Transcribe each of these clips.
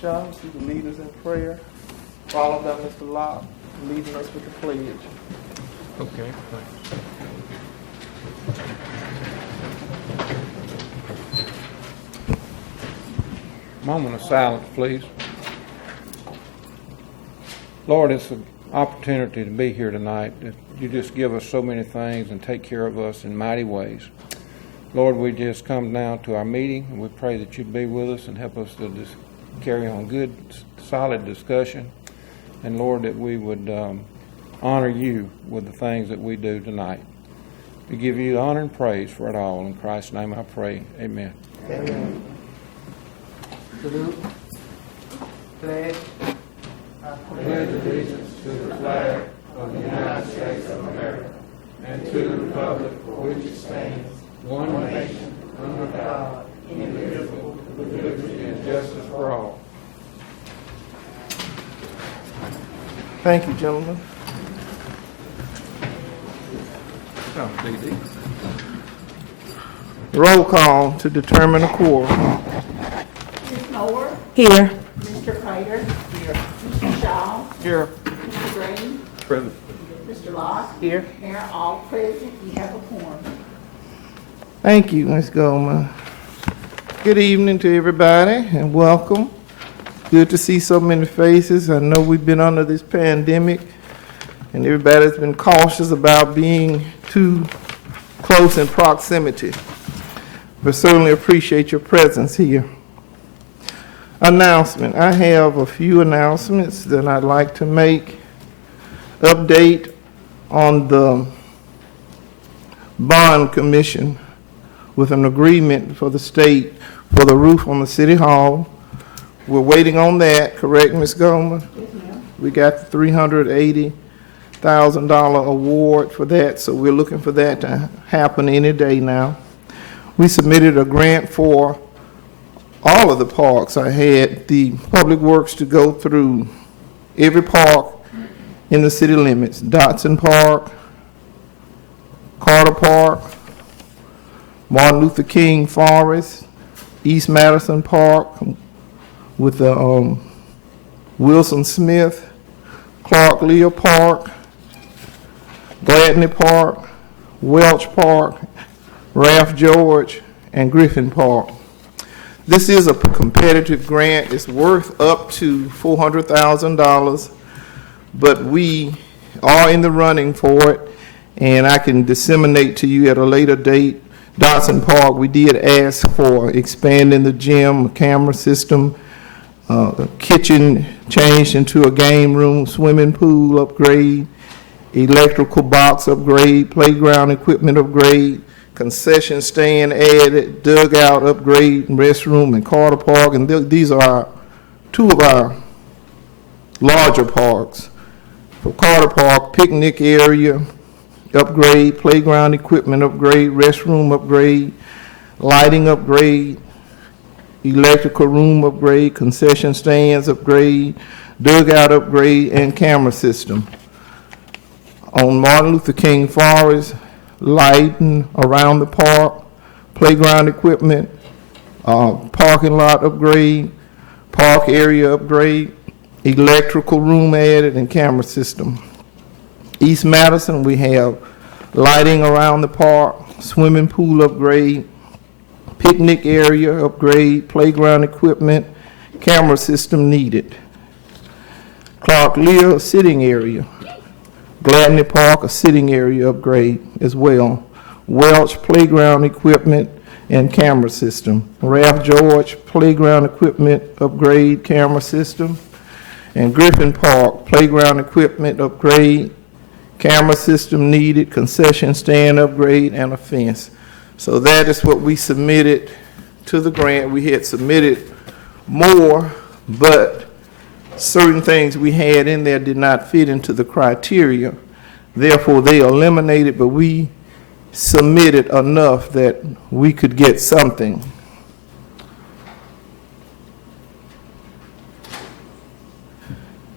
Shaw, she will lead us in prayer, followed by Mr. Locke, leading us with the pledge. Okay. Moment of silence, please. Lord, it's an opportunity to be here tonight. You just give us so many things and take care of us in mighty ways. Lord, we just come now to our meeting, and we pray that you'd be with us and help us to just carry on good, solid discussion. And Lord, that we would honor you with the things that we do tonight. We give you honor and praise for it all. In Christ's name I pray. Amen. Amen. Salute. Flag. I pledge allegiance to the flag of the United States of America and to the republic for which it stands, one nation, under God, indivisible, with liberty and justice for all. Thank you, gentlemen. Roll call to determine a quorum. Ms. Moore? Here. Mr. Prater? Here. Mr. Shaw? Here. Mr. Green? Present. Mr. Locke? Here. Mayor, all present. We have a quorum. Thank you, Ms. Goldman. Good evening to everybody and welcome. Good to see so many faces. I know we've been under this pandemic and everybody's been cautious about being too close in proximity, but certainly appreciate your presence here. Announcement. I have a few announcements that I'd like to make. Update on the bond commission with an agreement for the state for the roof on the city hall. We're waiting on that, correct, Ms. Goldman? Yes, ma'am. We got the $380,000 award for that, so we're looking for that to happen any day now. We submitted a grant for all of the parks. I had the Public Works to go through every park in the city limits. Dotson Park, Carter Park, Martin Luther King Forest, East Madison Park with the Wilson Smith, Clark Lear Park, Gladney Park, Welch Park, Ralph George, and Griffin Park. This is a competitive grant. It's worth up to $400,000, but we are in the running for it, and I can disseminate to you at a later date. Dotson Park, we did ask for expanding the gym, camera system, kitchen changed into a game room, swimming pool upgrade, electrical box upgrade, playground equipment upgrade, concession stand added, dugout upgrade, restroom in Carter Park, and these are two of our larger parks. For Carter Park, picnic area upgrade, playground equipment upgrade, restroom upgrade, lighting upgrade, electrical room upgrade, concession stands upgrade, dugout upgrade, and camera system. On Martin Luther King Forest, lighting around the park, playground equipment, parking lot upgrade, park area upgrade, electrical room added, and camera system. East Madison, we have lighting around the park, swimming pool upgrade, picnic area upgrade, playground equipment, camera system needed. Clark Lear, sitting area. Gladney Park, a sitting area upgrade as well. Welch, playground equipment and camera system. Ralph George, playground equipment upgrade, camera system. And Griffin Park, playground equipment upgrade, camera system needed, concession stand upgrade, and a fence. So that is what we submitted to the grant. We had submitted more, but certain things we had in there did not fit into the criteria. Therefore, they eliminated, but we submitted enough that we could get something.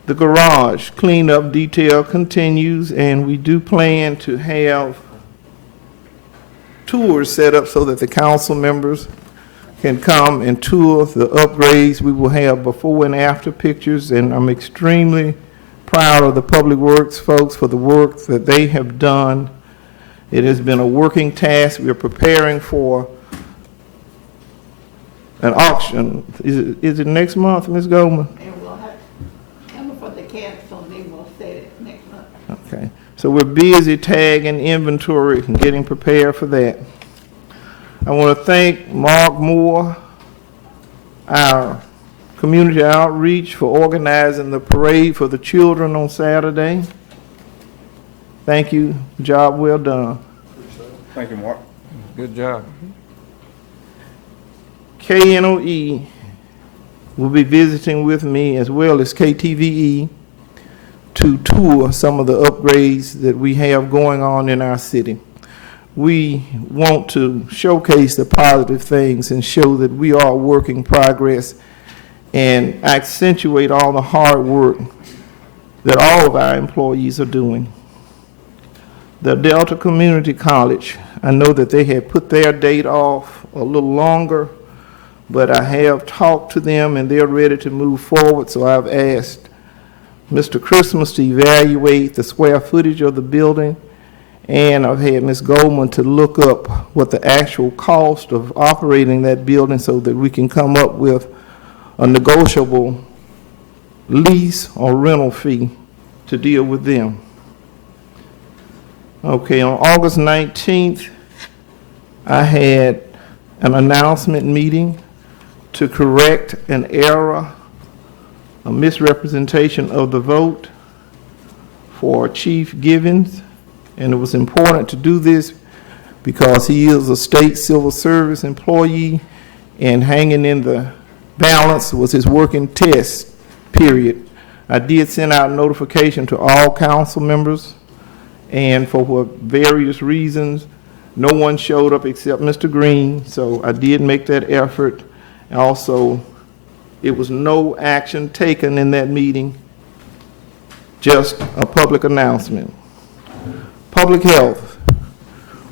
The garage cleanup detail continues, and we do plan to have tours set up so that the council members can come and tour the upgrades. We will have before and after pictures, and I'm extremely proud of the Public Works folks for the work that they have done. It has been a working task. We are preparing for an auction. Is it next month, Ms. Goldman? And we'll have, come for the council, and then we'll set it next month. Okay. So we're busy tagging inventory and getting prepared for that. I want to thank Mark Moore, our community outreach, for organizing the parade for the children on Saturday. Thank you. Job well done. Thank you, Mark. Good job. KNOE will be visiting with me as well as KTVE to tour some of the upgrades that we have going on in our city. We want to showcase the positive things and show that we are a work in progress and accentuate all the hard work that all of our employees are doing. The Delta Community College, I know that they had put their date off a little longer, but I have talked to them and they're ready to move forward, so I've asked Mr. Christmas to evaluate the square footage of the building, and I've had Ms. Goldman to look up what the actual cost of operating that building so that we can come up with a negotiable lease or rental fee to deal with them. Okay, on August 19th, I had an announcement meeting to correct an error, a misrepresentation of the vote for Chief Givens, and it was important to do this because he is a state civil service employee, and hanging in the balance was his working test period. I did send out notification to all council members, and for various reasons, no one showed up except Mr. Green, so I did make that effort. Also, it was no action taken in that meeting, just a public announcement. Public health.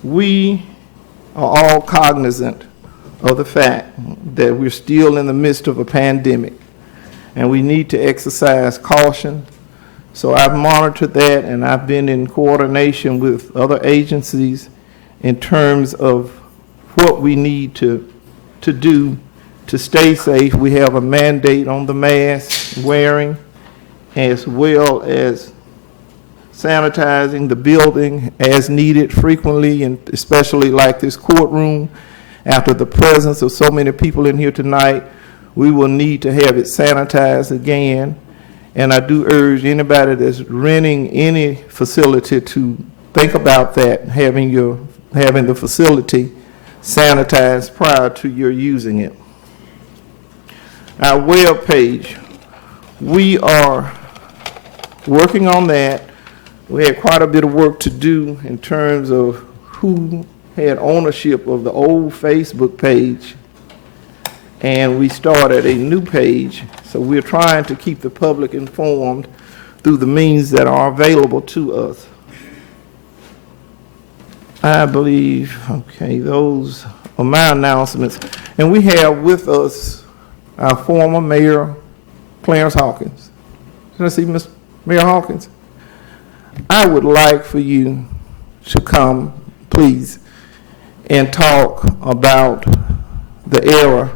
We are all cognizant of the fact that we're still in the midst of a pandemic, and we need to exercise caution. So I've monitored that, and I've been in coordination with other agencies in terms of what we need to do to stay safe. We have a mandate on the mask wearing, as well as sanitizing the building as needed frequently, and especially like this courtroom. After the presence of so many people in here tonight, we will need to have it sanitized again. And I do urge anybody that's renting any facility to think about that, having the facility sanitized prior to your using it. Our web page, we are working on that. We had quite a bit of work to do in terms of who had ownership of the old Facebook page, and we started a new page. So we're trying to keep the public informed through the means that are available to us. I believe, okay, those are my announcements. And we have with us our former Mayor, Clarence Hawkins. Can I see Mr. Mayor Hawkins? I would like for you to come, please, and talk about the error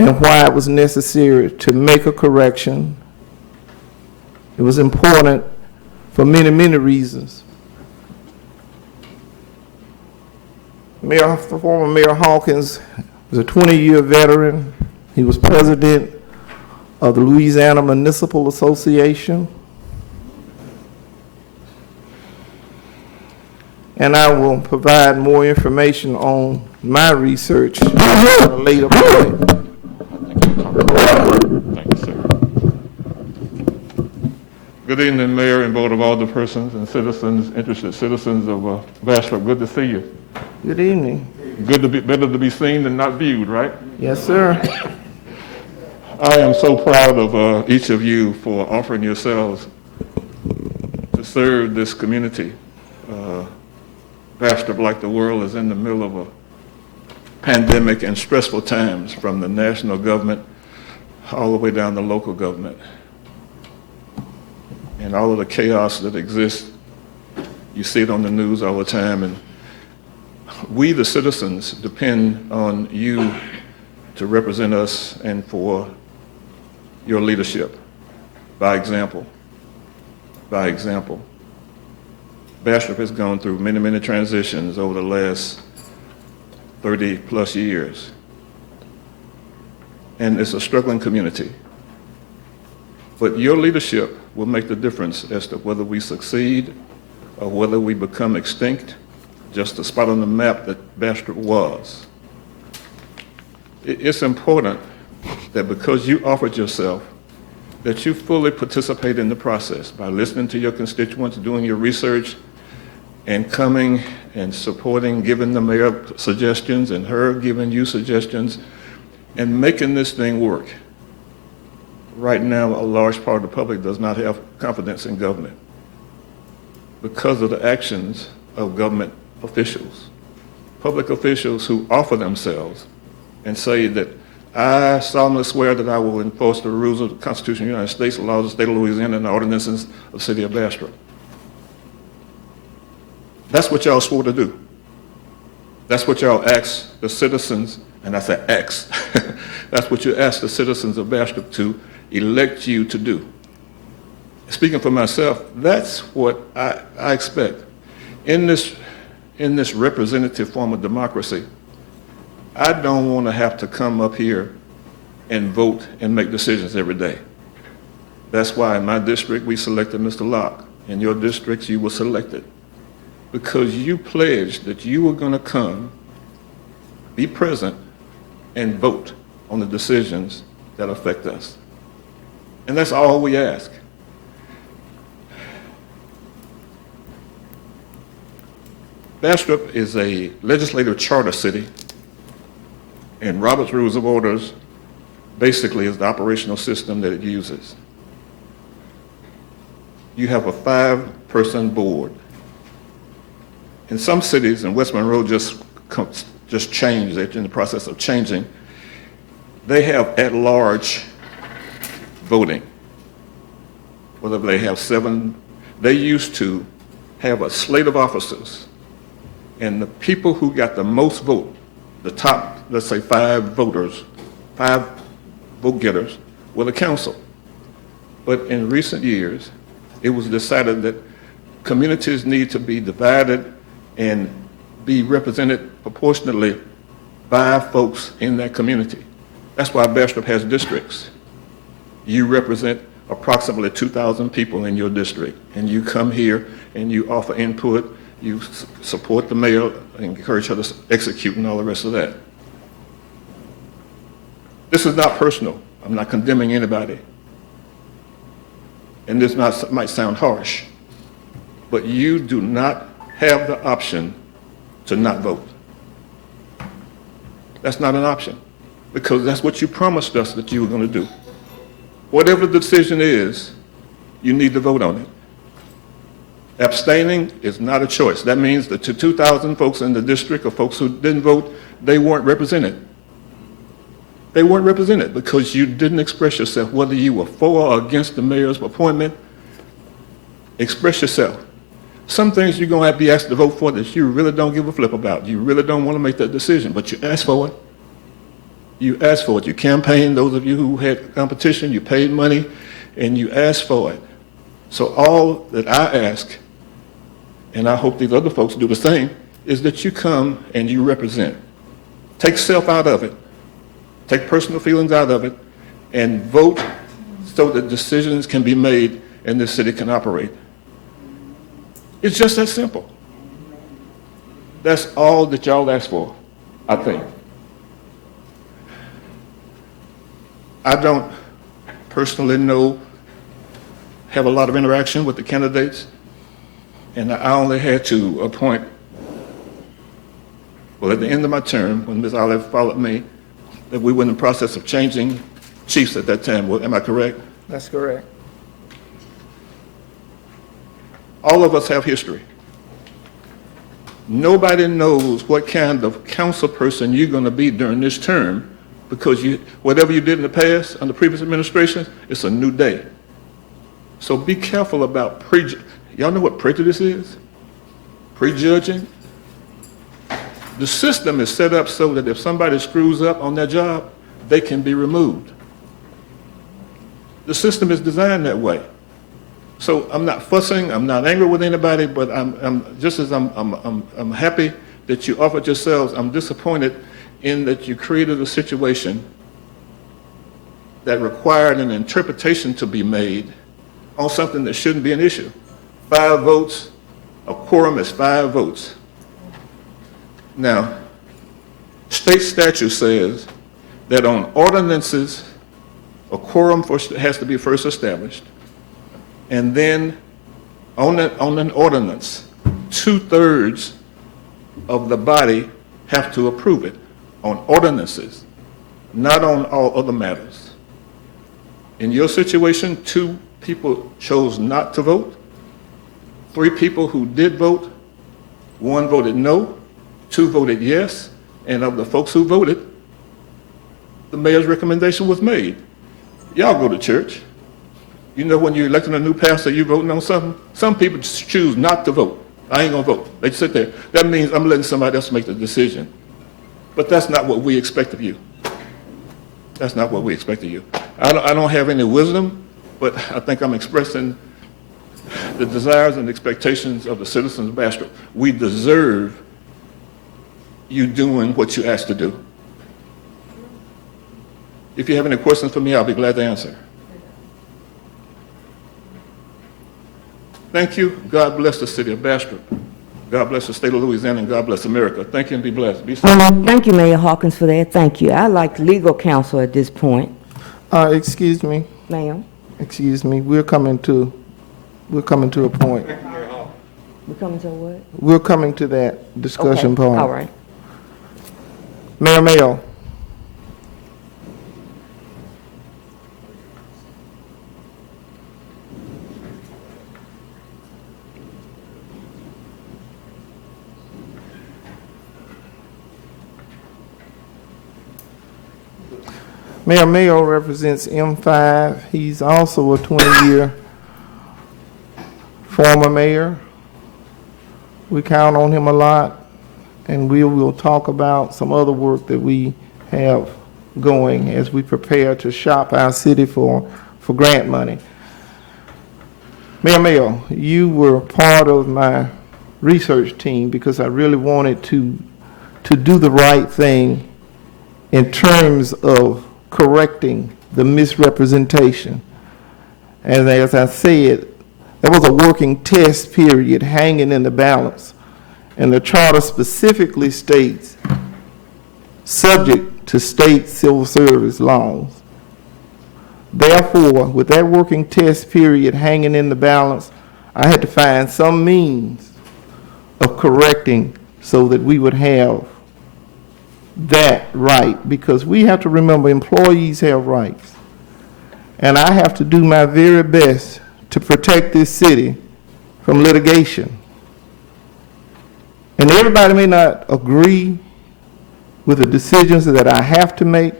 and why it was necessary to make a correction. It was important for many, many reasons. Former Mayor Hawkins was a 20-year veteran. He was president of the Louisiana Municipal Association. And I will provide more information on my research at a later point. Thank you, sir. Good evening, Mayor and Board of Alderpersons and citizens, interested citizens of Bastrop. Good to see you. Good evening. Better to be seen than not viewed, right? Yes, sir. I am so proud of each of you for offering yourselves to serve this community. Bastrop, like the world, is in the middle of pandemic and stressful times, from the national government all the way down to local government, and all of the chaos that exists. You see it on the news all the time, and we, the citizens, depend on you to represent us and for your leadership by example. By example. Bastrop has gone through many, many transitions over the last 30 plus years. And it's a struggling community. But your leadership will make the difference as to whether we succeed or whether we become extinct, just a spot on the map that Bastrop was. It's important that because you offered yourself, that you fully participate in the process by listening to your constituents, doing your research, and coming and supporting, giving the mayor suggestions and her giving you suggestions, and making this thing work. Right now, a large part of the public does not have confidence in government because of the actions of government officials, public officials who offer themselves and say that I solemnly swear that I will enforce the rules of the Constitution of the United States, the laws of the state of Louisiana, and the ordinances of the city of Bastrop. That's what y'all swore to do. That's what y'all asked the citizens, and I say asked. That's what you asked the citizens of Bastrop to elect you to do. Speaking for myself, that's what I expect. In this representative form of democracy, I don't want to have to come up here and vote and make decisions every day. That's why in my district we selected Mr. Locke. In your districts you were selected because you pledged that you were going to come, be present, and vote on the decisions that affect us. And that's all we ask. Bastrop is a legislative charter city, and Robert's Rules of Orders basically is the operational system that it uses. You have a 5-person board. In some cities, and West Monroe just changed, they're in the process of changing, they have at-large voting. Whether they have 7, they used to have a slate of officers, and the people who got the most vote, the top, let's say 5 voters, 5 vote getters, were the council. But in recent years, it was decided that communities need to be divided and be represented proportionately by folks in that community. That's why Bastrop has districts. You represent approximately 2,000 people in your district, and you come here and you offer input, you support the mayor, encourage her to execute, and all the rest of that. This is not personal. I'm not condemning anybody. And this might sound harsh, but you do not have the option to not vote. That's not an option, because that's what you promised us that you were going to do. Whatever the decision is, you need to vote on it. Abstaining is not a choice. That means that to 2,000 folks in the district or folks who didn't vote, they weren't represented. They weren't represented because you didn't express yourself, whether you were for or against the mayor's appointment. Express yourself. Some things you're going to have to be asked to vote for that you really don't give a flip about. You really don't want to make that decision, but you asked for it. You asked for it. You campaigned, those of you who had competition, you paid money, and you asked for it. So all that I ask, and I hope these other folks do the same, is that you come and you represent. Take self out of it. Take personal feelings out of it, and vote so that decisions can be made and this city can operate. It's just that simple. That's all that y'all ask for, I think. I don't personally have a lot of interaction with the candidates, and I only had to appoint, well, at the end of my term, when Ms. Olive followed me, that we were in the process of changing chiefs at that time. Am I correct? That's correct. All of us have history. Nobody knows what kind of council person you're going to be during this term, because whatever you did in the past under previous administrations, it's a new day. So be careful about y'all know what prejudice is? Prejudging. The system is set up so that if somebody screws up on their job, they can be removed. The system is designed that way. So I'm not fussing, I'm not angry with anybody, but I'm happy that you offered yourselves. I'm disappointed in that you created a situation that required an interpretation to be made on something that shouldn't be an issue. 5 votes, a quorum is 5 votes. Now, state statute says that on ordinances, a quorum has to be first established, and then on an ordinance, 2/3 of the body have to approve it on ordinances, not on all other matters. In your situation, 2 people chose not to vote, 3 people who did vote, 1 voted no, 2 voted yes, and of the folks who voted, the mayor's recommendation was made. Y'all go to church. You know, when you're electing a new pastor, you voting on something. Some people just choose not to vote. I ain't gonna vote. They sit there. That means I'm letting somebody else make the decision. But that's not what we expect of you. That's not what we expect of you. I don't have any wisdom, but I think I'm expressing the desires and expectations of the citizens of Bastro. We deserve you doing what you asked to do. If you have any questions for me, I'll be glad to answer. Thank you. God bless the city of Bastrop. God bless the state of Louisiana, and God bless America. Thank you and be blessed. Be safe. Thank you, Mayor Hawkins, for that. Thank you. I'd like legal counsel at this point. Excuse me, Ma'am, excuse me, we're coming to a point. we coming to what? We're coming to that discussion Okay, point. all right. Mayor Mayo. Mayor Mayo represents M5. He's also a 20-year former mayor. We count on him a lot, and we will talk about some other work that we have going as we prepare to shop our city for grant money. Mayor Mayo, you were part of my research team because I really wanted to do the right thing in terms of correcting the misrepresentation. And as I said, there was a working test period hanging in the balance, and the charter specifically states subject to state civil service laws. Therefore, with that working test period hanging in the balance, I had to find some means of correcting so that we would have that right, because we have to remember employees have rights. And I have to do my very best to protect this city from litigation. And everybody may not agree with the decisions that I have to make,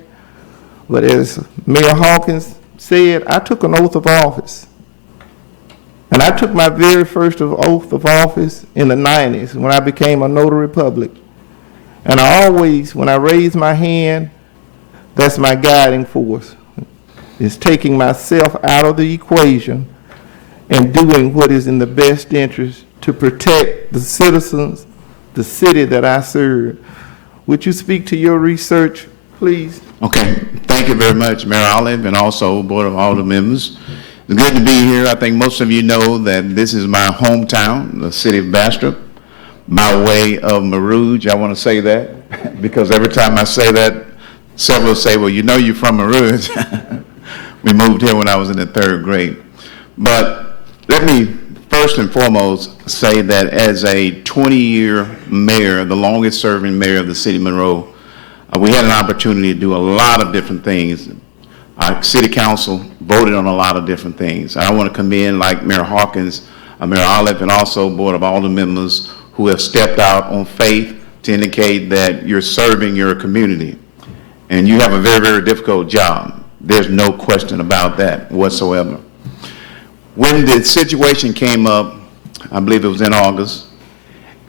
but as Mayor Hawkins said, I took an oath of office. And I took my very first oath of office in the 90s when I became a notary public. And I always, when I raise my hand, that's my guiding force. It's taking myself out of the equation and doing what is in the best interest to protect the citizens, the city that I serve. Would you speak to your research, please? Okay, thank you very much, Mayor Olive, and also Board of Aldermen members. It's good to be here. I think most of you know that this is my hometown, the city of Bastrop, by way of Marouge. I want to say that because every time I say that, several say, well, you know you're from Marouge. We moved here when I was in the 3rd grade. But let me first and foremost say that as a 20-year mayor, the longest serving mayor of the city of Monroe, we had an opportunity to do a lot of different things. Our city council voted on a lot of different things. I want to commend, like Mayor Hawkins, Mayor Olive, and also Board of Aldermen members who have stepped out on faith to indicate that you're serving your community. And you have a very, very difficult job. There's no question about that whatsoever. When the situation came up, I believe it was in August,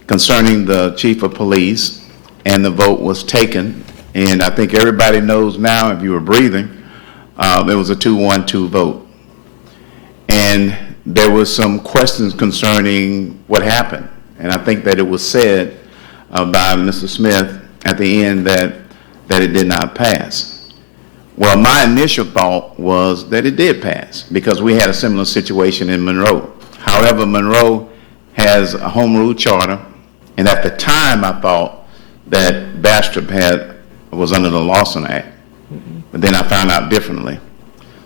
concerning the chief of police, and the vote was taken, and I think everybody knows now, if you were breathing, it was a 2-1-2 vote. And there was some questions concerning what happened, and I think that it was said by Mr. Smith at the end that it did not pass. Well, my initial thought was that it did pass, because we had a similar situation in Monroe. However, Monroe has a home rule charter, and at the time I thought that Bastrop was under the Lawson Act, but then I found out differently.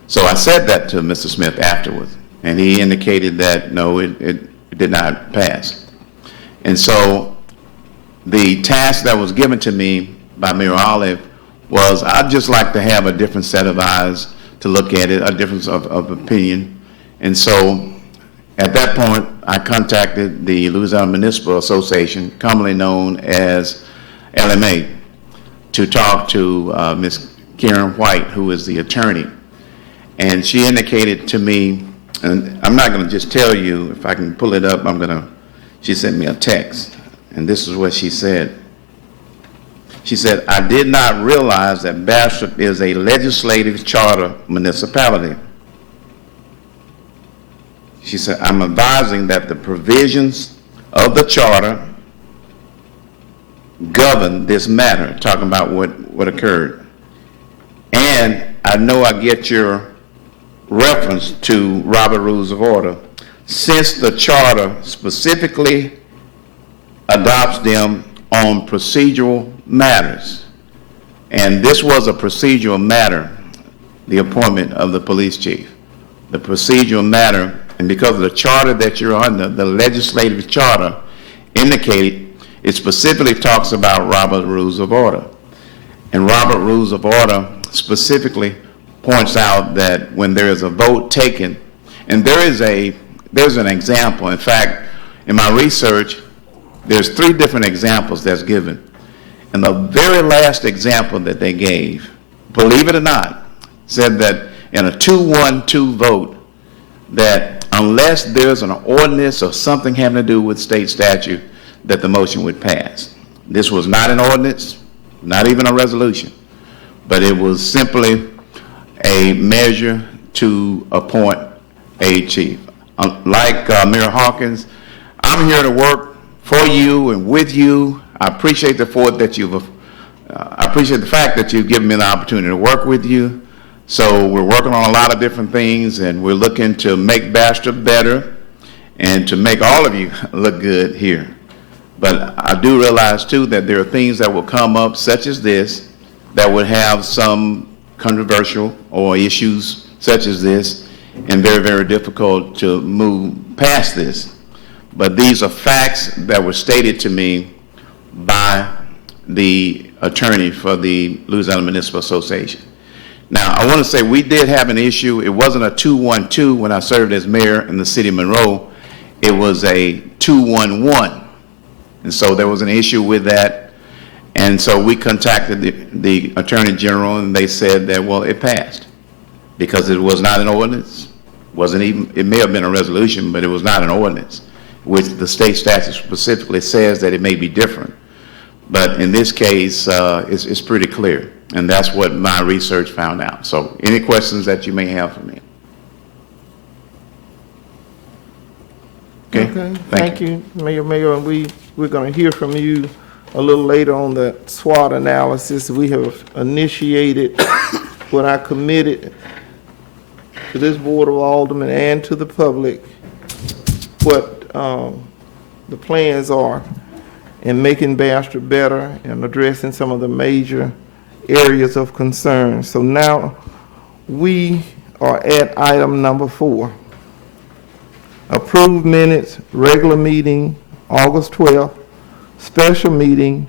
So I said that to Mr. Smith afterwards, and he indicated that no, it did not pass. And so the task that was given to me by Mayor Olive was, I'd just like to have a different set of eyes to look at it, a difference of opinion. And so at that point, I contacted the Louisiana Municipal Association, commonly known as LMA, to talk to Ms. Karen White, who is the attorney. And she indicated to me, and I'm not going to just tell you, if I can pull it up, she sent me a text, and this is what she said. She said, I did not realize that Bastrop is a legislative charter municipality. She said, I'm advising that the provisions of the charter govern this matter, talking about what occurred. And I know I get your reference to Robert Rules of Order, since the charter specifically adopts them on procedural matters. And this was a procedural matter, the appointment of the police chief. The procedural matter, and because of the charter that you're under, the legislative charter indicated, it specifically talks about Robert Rules of Order. And Robert Rules of Order specifically points out that when there is a vote taken, and there's an example. In fact, in my research, there's 3 different examples that's given. And the very last example that they gave, believe it or not, said that in a 2-1-2 vote, that unless there's an ordinance or something having to do with state statute, that the motion would pass. This was not an ordinance, not even a resolution, but it was simply a measure to appoint a chief. Like Mayor Hawkins, I'm here to work for you and with you. I appreciate the fact that you've given me the opportunity to work with you. So we're working on a lot of different things, and we're looking to make Bastrop better and to make all of you look good here. But I do realize too that there are things that will come up, such as this, that would have some controversial or issues such as this, and very, very difficult to move past this. But these are facts that were stated to me by the attorney for the Louisiana Municipal Association. Now, I want to say we did have an issue. It wasn't a 2-1-2 when I served as mayor in the city of Monroe. It was a 2-1-1. And so there was an issue with that. And so we contacted the Attorney General, and they said that, well, it passed because it was not an ordinance. It may have been a resolution, but it was not an ordinance, which the state statute specifically says that it may be different. But in this case, it's pretty clear. And that's what my research found out. So any questions that you may have for me? Okay, thank you, Mayor, and we're going to hear from you a little later on the SWOT analysis. We have initiated what I committed to this Board of Aldermen and to the public, what the plans are in making Bastrop better and addressing some of the major areas of concern. So now we are at item number 4. Approved minutes, regular meeting, August 12th, special meeting,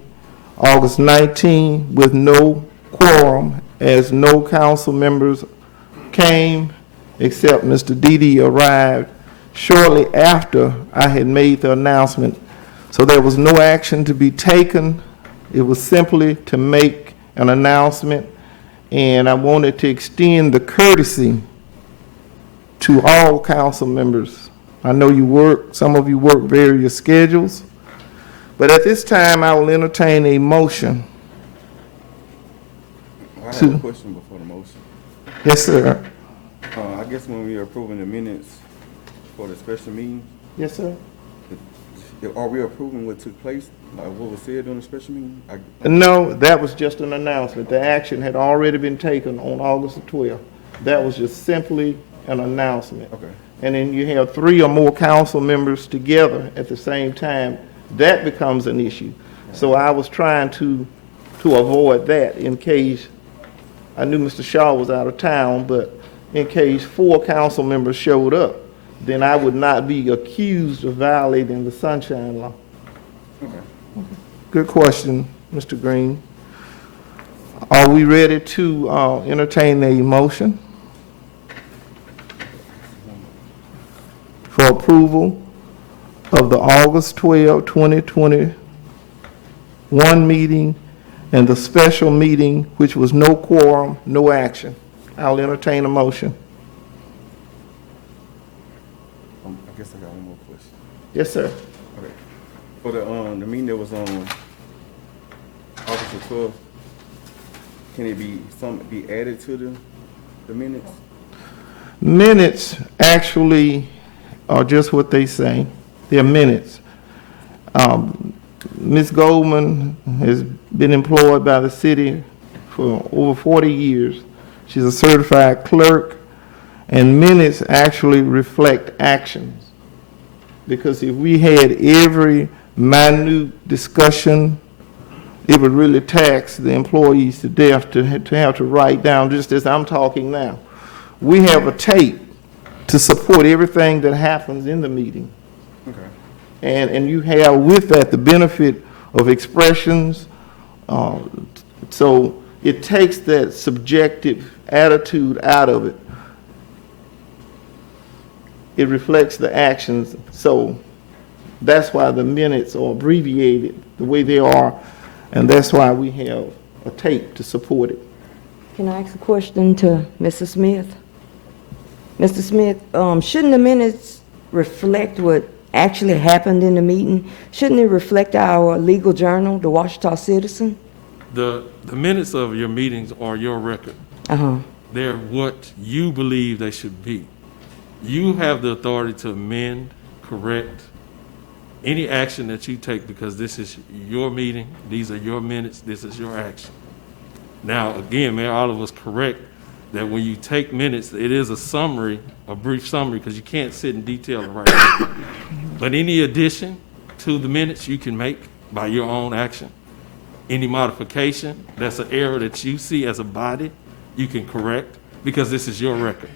August 19th, with no quorum, as no council members came, except Mr. Dede arrived shortly after I had made the announcement So there was no action to be taken. It was simply to make an announcement, and I wanted to extend the courtesy to all council members. I know you work, some of you work various schedules, but at this time, I will entertain a motion. I have a question before the motion. Yes, sir. I guess when we are approving the minutes for the special meeting, Yes, sir. are we approving what took place, like what was said during the special meeting? No, that was just an announcement. The action had already been taken on August the 12th. That was just simply an announcement. Okay. And then you have 3 or more council members together at the same time, that becomes an issue. So I was trying to avoid that in case, I knew Mr. Shaw was out of town, but in case 4 council members showed up, then I would not be accused of violating the sunshine law. Okay. Good question, Mr. Green. Are we ready to entertain a motion for approval of the August 12, 2021 meeting and the special meeting, which was no quorum, no action? I'll entertain a motion. I guess I got one more question. Yes, sir. Okay. For the meeting that was on August the 12th, can it be added to the minutes? Minutes actually are just what they say. They're minutes. Ms. Goldman has been employed by the city for over 40 years. She's a certified clerk, and minutes actually reflect actions. Because if we had every minute discussion, it would really tax the employees to death to have to write down, just as I'm talking now. We have a tape to support everything that happens in the meeting. Okay. And you have with that the benefit of expressions. So it takes that subjective attitude out of it. It reflects the actions. So that's why the minutes are abbreviated the way they are, and that's why we have a tape to support it. Can I ask a question to Mr. Smith? Mr. Smith, shouldn't the minutes reflect what actually happened in the meeting? Shouldn't it reflect our legal journal, the Washita Citizen? The minutes of your meetings are your record. Uh-huh. They're what you believe they should be. You have the authority to amend, correct any action that you take, because this is your meeting, these are your minutes, this is your action. Now, again, Mayor Oliver was correct that when you take minutes, it is a summary, a brief summary, because you can't sit in detail and write it. But any addition to the minutes you can make by your own action. Any modification, that's an error that you see as a body, you can correct, because this is your record.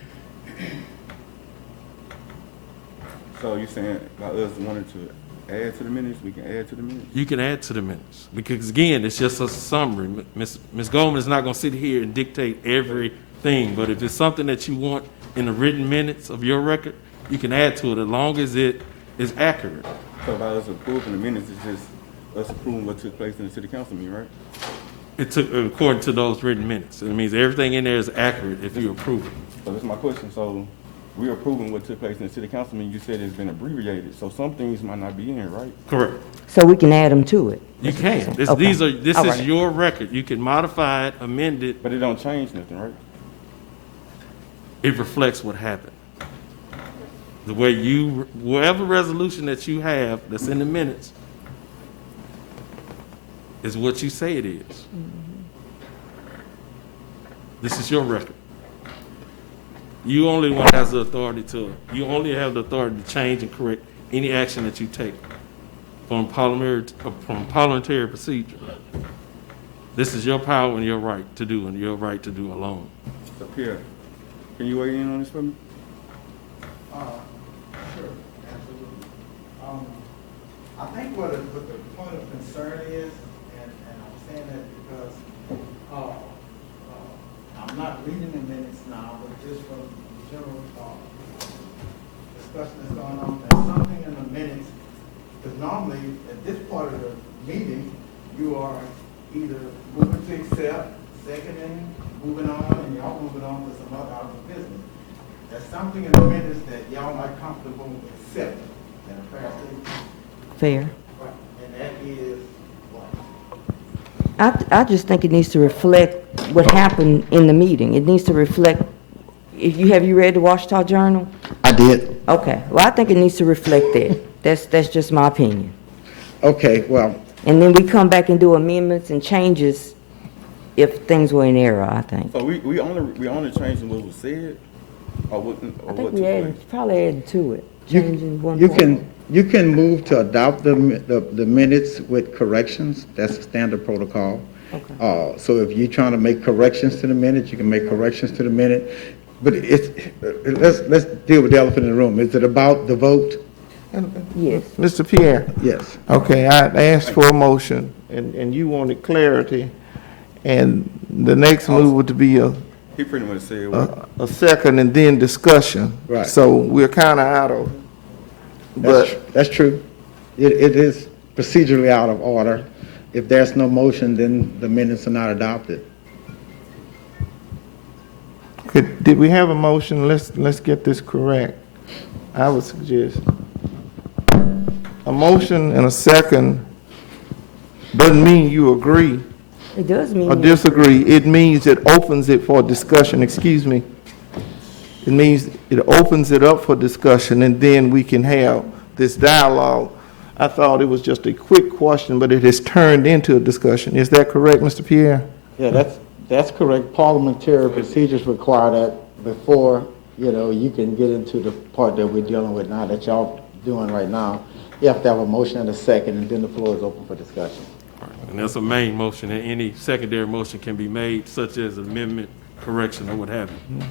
So you're saying by us wanting to add to the minutes, we can add to the minutes? You can add to the minutes, because again, it's just a summary. Ms. Goldman is not gonna sit here and dictate everything, but if it's something that you want in the written minutes of your record, you can add to it as long as it is accurate. So by us approving the minutes, it's just us approving what took place in the city council meeting, right? It took, according to those written minutes. It means everything in there is accurate if you approve it. So that's my question. So we're approving what took place in the city council meeting. You said it's been abbreviated, so some things might not be in here, right? Correct. So we can add them to it? You can. This, Okay. this All is right. your record. You can modify it, amend it. But it don't change nothing, right? It reflects what happened. The way you, whatever resolution that you have that's in the minutes is what you say it is. This is your record. You only one has the authority to, you only have the authority to change and correct any action that you take from parliamentary procedure. This is your power and your right to do, and your right to do alone. So Pierre, can you weigh in on this for me? Sure, absolutely. I think what the point of concern is, and I'm saying that because I'm not reading the minutes now, but just from the general discussion that's going on, there's something in the minutes, because normally at this out of business. There's something in the minutes that y'all not comfortable accepting. Is that a fair statement? Fair. Right. And that is what? I just think it needs to reflect what happened in the meeting. It needs to reflect, have you read the Washita Journal? I did. Okay, well, I think it needs to reflect that. That's just my opinion. Okay, well, And then we come back and do amendments and changes if things were in error, I think. So we only changing what was said, or what? Or I think what we took added, place? probably added to it, changing one you point. you can move to adopt the minutes with corrections. That's a standard protocol. Okay. So if you're trying to make corrections to the minute, you can make corrections to the minute. But let's deal with the elephant in the room. Is it about the vote? Yes. Mr. Pierre? Yes. Okay, I asked for a motion, and you wanted clarity, and the next move would to be He pretty much said what? a second and then discussion. Right. So we're kind of out of, but, That's true. It is procedurally out of order. If there's no motion, then the minutes are not adopted. did we have a motion? Let's get this correct. I would suggest a motion and a second doesn't mean you agree It does mean. or disagree. It means it opens it for discussion, excuse me. It means it opens it up for discussion, and then we can have this dialogue. I thought it was just a quick question, but it has turned into a discussion. Is that correct, Mr. Pierre? Yeah, that's correct. Parliamentary procedures require that before, you can get into the part that we're dealing with now, that y'all doing right now. You have to have a motion and a second, and then the floor is open for discussion. And that's a main motion, and any secondary motion can be made, such as amendment, correction, or what have you.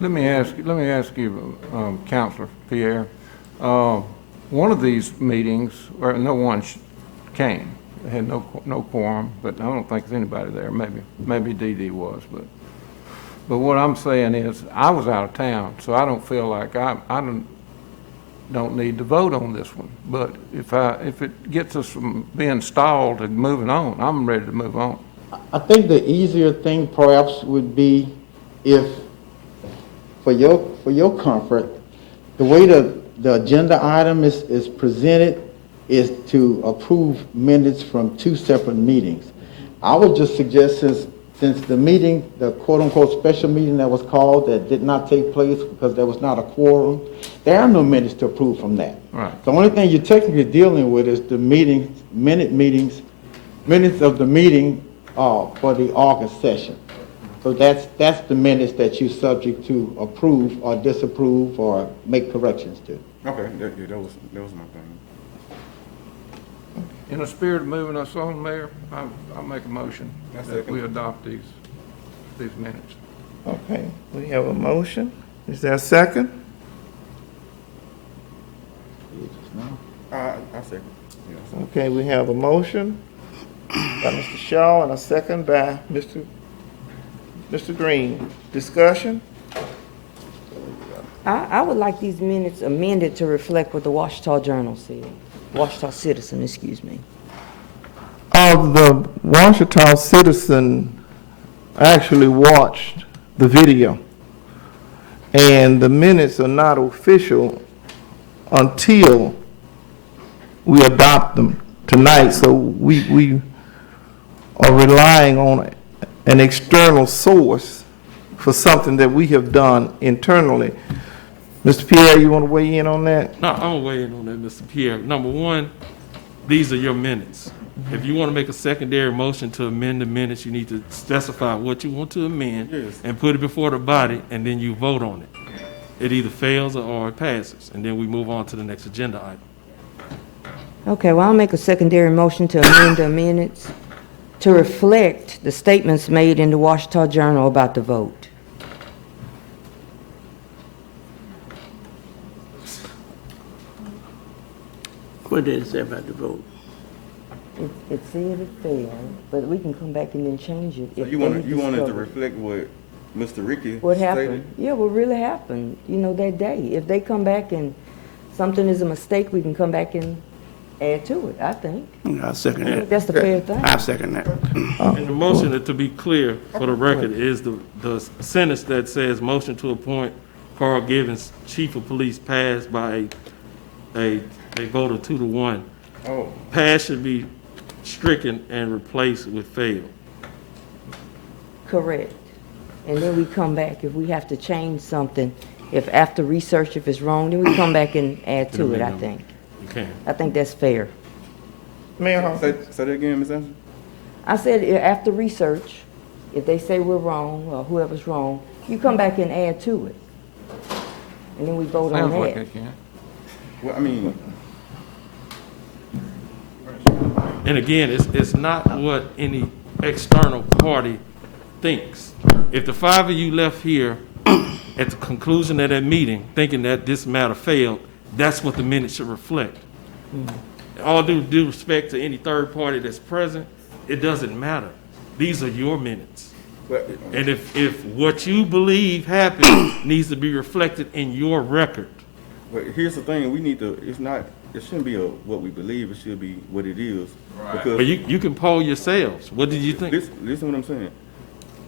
Let me ask you, Counselor Pierre, one of these meetings, where no one came, they had no quorum, but I don't think there's anybody there, maybe Dee Dee was, but what I'm saying is, I was out of town, so I don't feel like I don't need to vote on this one, but if it gets us from being stalled and moving on, I'm ready to move on. I think the easier thing perhaps would be if, for your comfort, the way the agenda item is presented is to approve minutes from two separate meetings. I would just suggest since the meeting, the quote-unquote special meeting that was called that did not take place because there was not a quorum, there are no minutes to approve from that. Right. The only thing you're technically dealing with is the minutes of the meeting for the August session. So that's the minutes that you're subject to approve or disapprove or make corrections to. Okay, that was my thing. In the spirit of moving us on, Mayor, I'll make a motion I that second. we adopt these minutes. Okay, we have a motion. Is there a second? I second. Yeah. Okay, we have a motion by Mr. Shaw and a second by Mr. Green. Discussion? I would like these minutes amended to reflect what the Washita Journal said. Washita Citizen, excuse me. The Washita Citizen actually watched the video, and the minutes are not official until we adopt them tonight. So we are relying on an external source for something that we have done internally. Mr. Pierre, you want to weigh in on that? No, I'm gonna weigh in on that, Mr. Pierre. Number one, these are your minutes. If you want to make a secondary motion to amend the minutes, you need to specify what you want to amend Yes. and put it before the body, and then you vote on it. It either fails or it passes, and then we move on to the next agenda item. Okay, well, I'll make a secondary motion to amend the minutes to reflect the statements made in the Washita Journal about the vote. What did it say about the vote? It said it failed, but we can come back and then change it. So if you they wanted to discover reflect what Mr. Ricky what stated? happened. Yeah, what really happened, that day. If they come back and something is a mistake, we can come back and add to it, I think. I second I think that. that's the fair thing. I second that. And the motion, to be clear for the record, is the sentence that says, motion to appoint Carl Givens, chief of police, passed by a vote of 2-1. Oh, Pass should be stricken and replaced with fail. Correct. And then we come back, if we have to change something, if after research, if it's wrong, then we come back and add to it, I think. You can. I think that's fair. Mayor Hawkins? say that again, Ms. Anderson? I said, after research, if they say we're wrong, or whoever's wrong, you come back and add to it. And then we vote on Sounds like that. it can. Well, I mean, And again, it's not what any external party thinks. If the 5 of you left here at the conclusion of that meeting thinking that this matter failed, that's what the minutes should reflect. All due respect to any third party that's present, it doesn't matter. These are your minutes. well, And if what you believe happened needs to be reflected in your record. but here's the thing, we need to, it shouldn't be what we believe, it should be what it is. Because But you can poll yourselves. What did you think? Listen what I'm saying.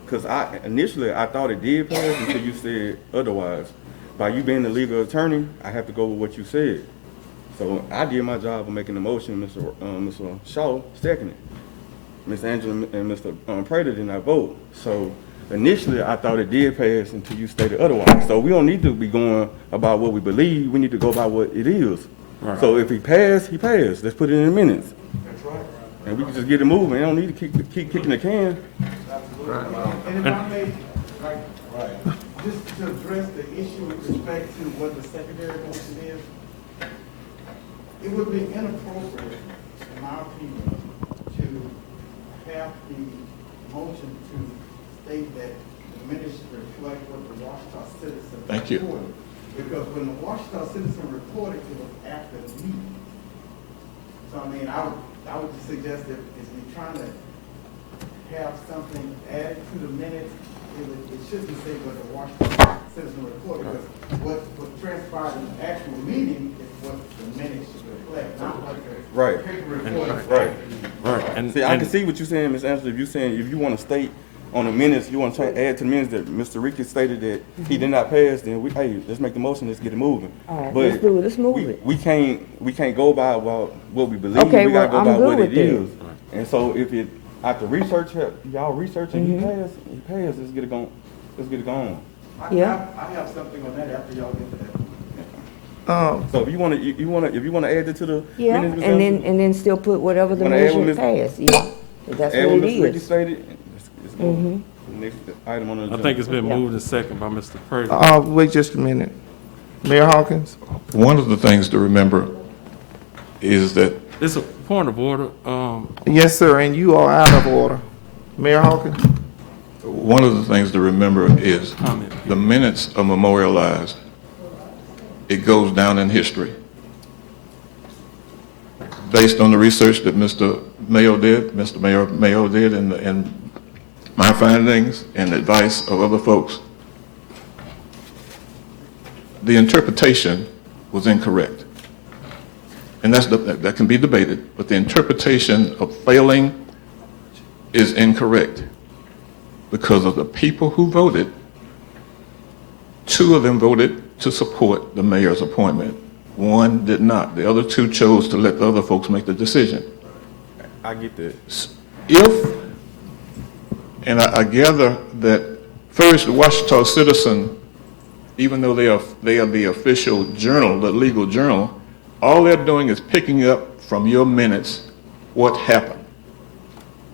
Because initially I thought it did pass until you said otherwise. By you being the legal attorney, I have to go with what you said. So I did my job of making the motion, Mr. Shaw seconded. Ms. Angela and Mr. Prater did not vote. So initially I thought it did pass until you stated otherwise. So we don't need to be going about what we believe, we need to go by what it is. Right. So if he passed, he passed. Let's put it in the minutes. That's right. And we can just get it moving. I don't need to keep kicking the can. And if I may, just to address the issue with respect to what the secondary motion is, it would be inappropriate, in my opinion, to have the motion to state that the minutes reflect what the Washita citizen Thank you. reported. Because when the Washita citizen reported, it was after the meeting. So I mean, I would suggest that if you're trying to have something added to the minutes, it shouldn't say what the Washington citizen reported, because what transpired in the actual meeting is what the minutes should reflect, not what the Right. paper report. Right. Right. And, See, I can see what you're saying, Ms. Angela. If you want to state on the minutes, you want to add to the minutes that Mr. Ricky stated that he did not pass, then let's make the motion, let's get it moving. All right, But let's do it, let's move it. We can't go by what we believe. Okay, we gotta well, go I'm by what good it with is. And so if it after research, y'all research and he passed, let's get it going. Let's get it going. Yeah. I have something on that after y'all get to that. So if you want to add it to the Yeah, minutes, Ms. and Angela, then still put whatever the Wanna add what motion passed, yeah. If that's add what what it Mr. Ricky is. stated. Let's go. The next item on the I agenda. think it's been moved and seconded by Mr. Prater. Wait just a minute. Mayor Hawkins? One of the things to remember is that It's a point of order. Yes, sir, and you are out of order. Mayor Hawkins? one of the things to remember is the minutes are memorialized. It goes down in history. Based on the research that Mr. Mayo did, and my findings and advice of other folks, the interpretation was incorrect. And that can be debated, but the interpretation of failing is incorrect because of the people who voted. 2 of them voted to support the mayor's appointment. 1 did not. The other 2 chose to let the other folks make the decision. I get that. I gather that first, the Washita Citizen, even though they are the official journal, the legal journal, all they're doing is picking up from your minutes what happened.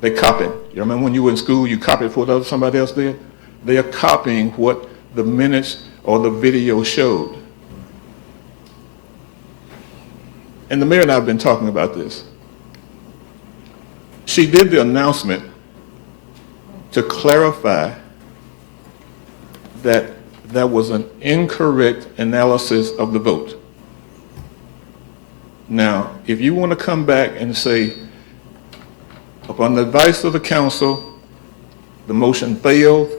They copied. You remember when you were in school, you copied what somebody else did? They are copying what the minutes or the video showed. And the mayor and I have been talking about this. She did the announcement to clarify that there was an incorrect analysis of the vote. Now, if you want to come back and say, upon the advice of the council, the motion failed,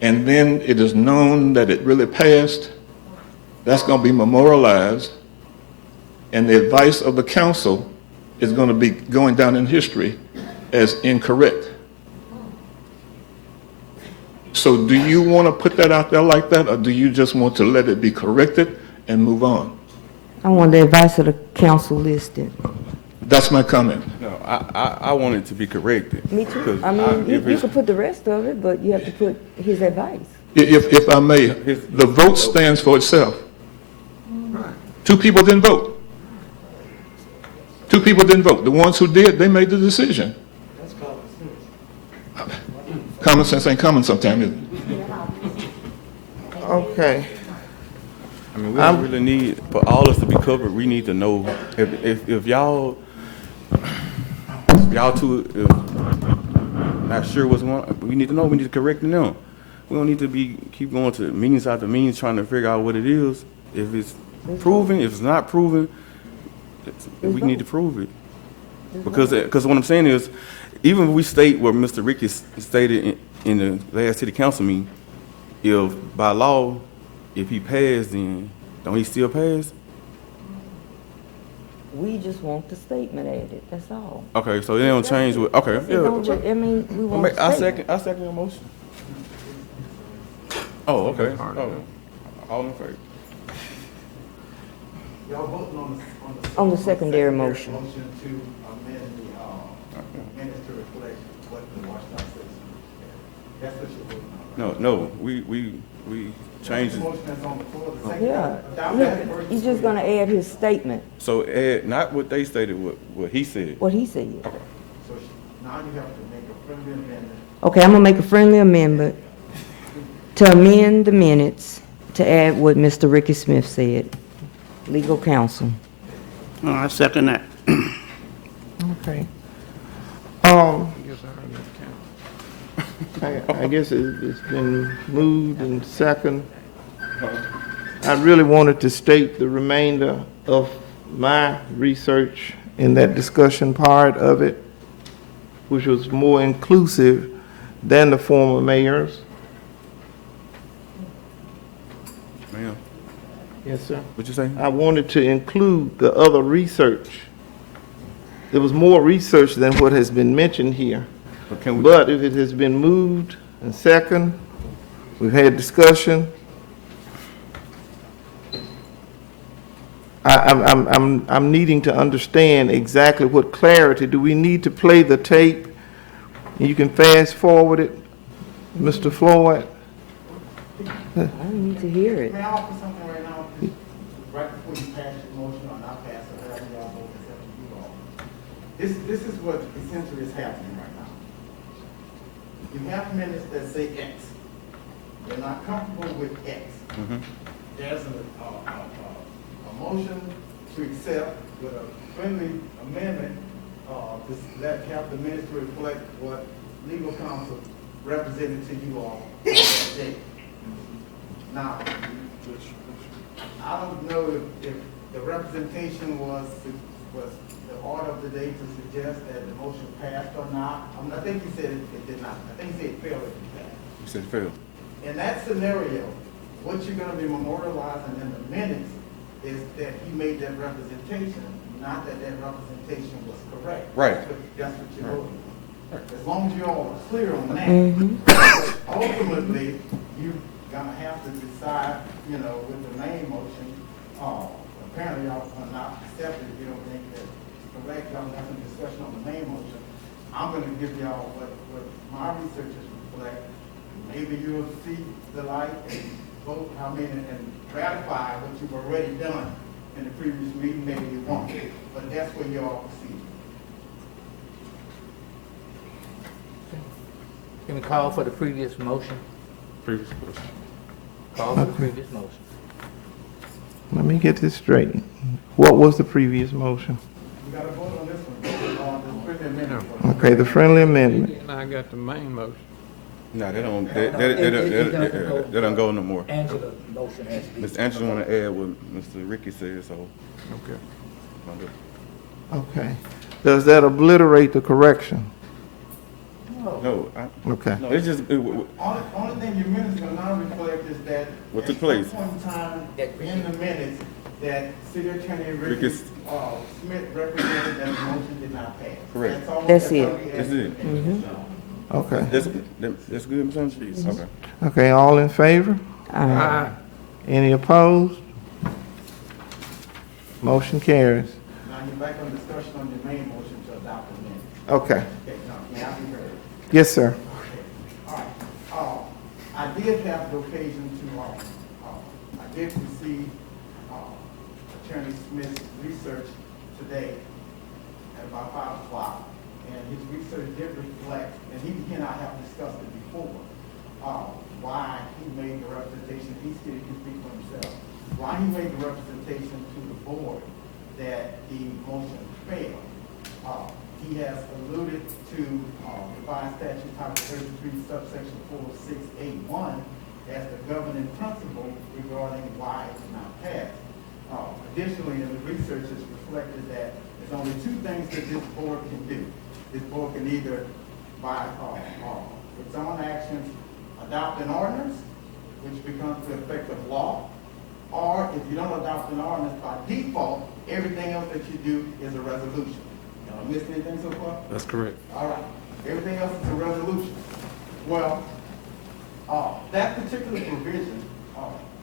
and then it is known that it really passed, that's going to be memorialized, and the advice of the council is going to be going down in history as incorrect. So do you want to put that out there like that, or do you just want to let it be corrected and move on? I want the advice of the council listed. That's my comment. No, I want it to be corrected. Me too. 'Cause I mean, you if could put the rest of it, but you have to put his advice. If I may, the vote stands for itself. Two people didn't vote. Two people didn't vote. The ones who did, they made the decision. Common sense ain't common sometimes, is it? Okay. I mean, we don't really need, for all us to be covered, we need to know, if y'all two, not sure what's going on, we need to know, we need to correct it now. We don't need to keep going to meetings after meetings trying to figure out what it is. If it's proven, if it's not proven, we need to prove it. Because what I'm saying is, even if we state what Mr. Ricky stated in the last city council meeting, if by law, if he passed, then don't he still pass? We just want the statement added, that's all. Okay, so they don't change what, okay, It don't cha- I mean, we want the I statement. second your motion. Oh, okay. Oh, all in favor? Y'all voting On the secondary motion. Motion to amend the minutes to reflect what the Washington says. That's what you're voting on. No, we changed The it. motion that's on the floor, the second. Yeah, Adopt that yeah, first. he's just gonna add his statement, So add, not what they stated, what he said. what he said. So now you have to make a friendly amendment. Okay, I'm gonna make a friendly amendment to amend the minutes to add what Mr. Ricky Smith said, legal counsel. Oh, I second that. Okay. I guess it's been moved and second. I really wanted to state the remainder of my research in that discussion part of it, which was more inclusive than the former mayors. Ma'am, Yes, sir. what you say? I wanted to include the other research. There was more research than what has been mentioned here. But can we, But if it has been moved and second, we've had discussion. I'm needing to understand exactly what clarity. Do we need to play the tape? You can fast forward it, Mr. Floyd. I don't need to hear it. May I offer something right now? Right before you pass your motion, or not pass it, whatever y'all vote, it's up to you all. This is what essentially is happening right now. You have minutes that say X. They're not comfortable with X. There's a motion to accept with a friendly amendment, to have the minutes to reflect what legal counsel represented to you all that day. Now, I don't know if the representation was the order of the day to suggest that the motion passed or not. I think you said it did not. I think you said it failed if it passed. you said fail. In that scenario, what you're gonna be memorializing in the minutes is that he made that representation, not that that representation was correct. Right. That's what you're voting. As long as you all are clear on that. Ultimately, you're gonna have to decide, with the main motion, apparently y'all are not accepting, if you don't think that it's correct, y'all have some discussion on the main motion. I'm gonna give y'all what my researchers reflect. Maybe you'll see the light and vote, and ratify what you've already done in the previous meeting, maybe you won't, but that's where you all proceed. Can we call for the previous motion? Previous question. Call for the previous motion. Let me get this straight. What was the previous motion? You gotta vote on this one, the friendly amendment. Okay, the friendly amendment. And I got the main motion. No, they don't go no more. Angela's motion has to be. Mr. Angela want to add what Mr. Ricky said, so. Okay. Okay. Does that obliterate the correction? No, Okay. no, it's just, Only thing your minutes will now reflect is that What took at place? some point in time in the minutes, that City Attorney Ricky Because- Smith represented that the motion did not pass. Correct. all- That's all it. we That's asked. it. Okay. That's good, Ms. Anderson? Okay. Okay, all in favor? Any opposed? Motion carries. Now you're back on discussion on the main motion to adopt the minutes. Okay. Okay, now, may I be heard? Yes, sir. All right. I did have the occasion to, I did receive Attorney Smith's research today at about 5 o'clock. And his research did reflect, and he and I have discussed it before, why he made the representation, he can speak for himself, why he made the representation to the board that the motion failed. He has alluded to revised statute title 33 subsection 4681 as the governing principle regarding why it did not pass. Additionally, in the research it's reflected that there's only two things that this board can do. This board can either, by its own actions, adopt an ordinance, which becomes the effective law, or if you don't adopt an ordinance by default, everything else that you do is a resolution. Y'all missed anything so far? That's correct. All right. Everything else is a resolution. Well, that particular provision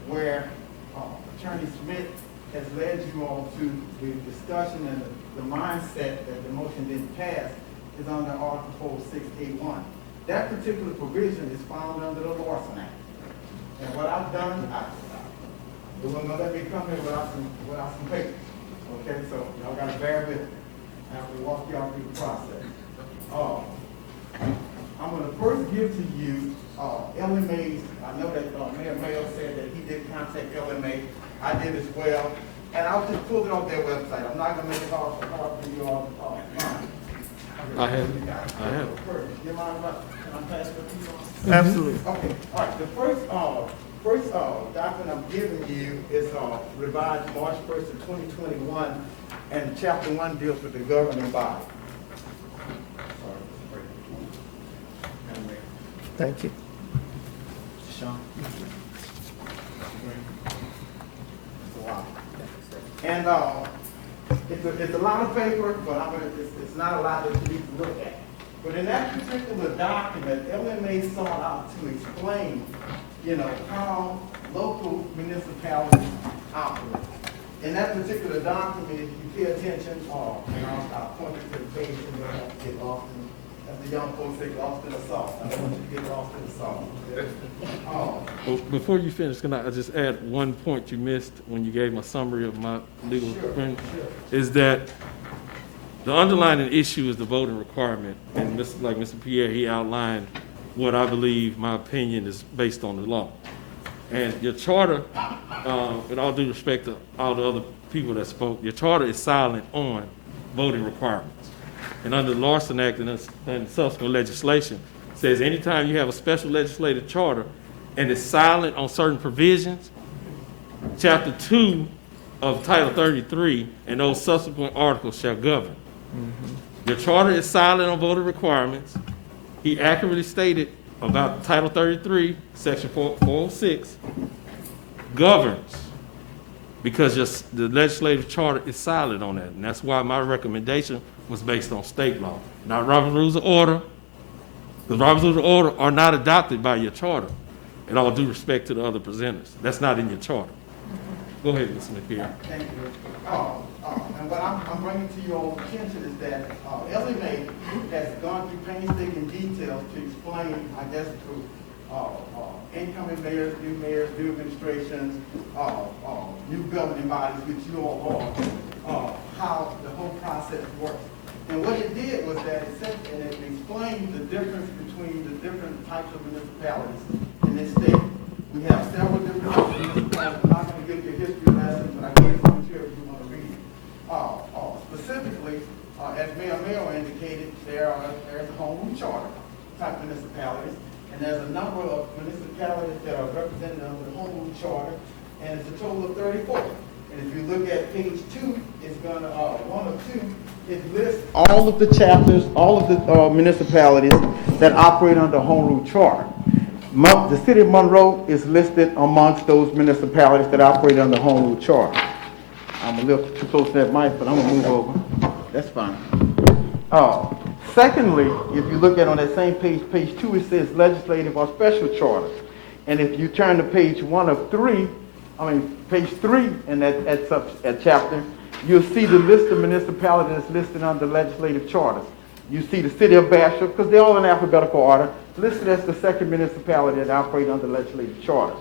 where Attorney Smith has led you all to the discussion and the mindset that the motion didn't pass is under Article 4681. That particular provision is found under the Larson Act. And what I've done, you will not let me come here without some papers. Okay, so y'all gotta bear with me. I have to walk y'all through the process. I'm gonna first give to you LMA's, I know that Mayor Mayo said that he did contact LMA. I did as well. And I'll just pull it off their website. I'm not gonna make it hard for you all to find. I have it. I have it. You mind if I pass it to you? Absolutely. Okay, all right, the first document I'm giving you is revised March 1st of 2021, and chapter 1 deals with the governing body. Thank you. Sean? And it's a lot of paper, but it's not a lot that you need to look at. But in that particular document, LMA sought out to explain, how local municipalities operate. In that particular document, if you pay attention, and I'll point you to the page, and you'll have to get lost in, as the young folks say, lost in the sauce. I don't want you to get lost in the sauce. Well, before you finish, can I just add one point you missed when you gave my summary of my legal opinion? Is that the underlying issue is the voting requirement, and like Mr. Pierre, he outlined what I believe my opinion is based on the law. And your charter, with all due respect to all the other people that spoke, your charter is silent on voting requirements. And under the Larson Act and subsequent legislation, says anytime you have a special legislative charter and it's silent on certain provisions, Chapter 2 of Title 33 and those subsequent articles shall govern. Your charter is silent on voter requirements. He accurately stated about Title 33, Section 406, governs because the legislative charter is silent on that. And that's why my recommendation was based on state law, not Robert's Rules of Order. The Robert's Rules of Order are not adopted by your charter, in all due respect to the other presenters. That's not in your charter. Go ahead, Mr. McPherson. Thank you. And what I'm bringing to your attention is that LMA has gone through painstaking details to explain, I guess, through incoming mayors, new administrations, new governing bodies, which you all are, how the whole process works. And what it did was that it said, and it explained the difference between the different types of municipalities in this state. We have several different types of municipalities. I'm not going to give you a history lesson, but I gave some here if you want to read it. Specifically, as Mayor Mayo indicated, there's a home rule charter type municipalities, and there's a number of municipalities that are represented under the home rule charter, and it's a total of 34. And if you look at page 2, it's going to, 1 or 2, it lists all of the chapters, all of the municipalities that operate under home rule charter. The city of Monroe is listed amongst those municipalities that operate under home rule charter. I'm a little too close to that mic, but I'm gonna move over. That's fine. Secondly, if you look at on that same page, page 2, it says legislative or special charters. And if you turn to page 1 of 3, page 3 in that chapter, you'll see the list of municipalities that's listed under legislative charters. You see the city of Bastro, because they're all in alphabetical order, listed as the second municipality that operates under legislative charters.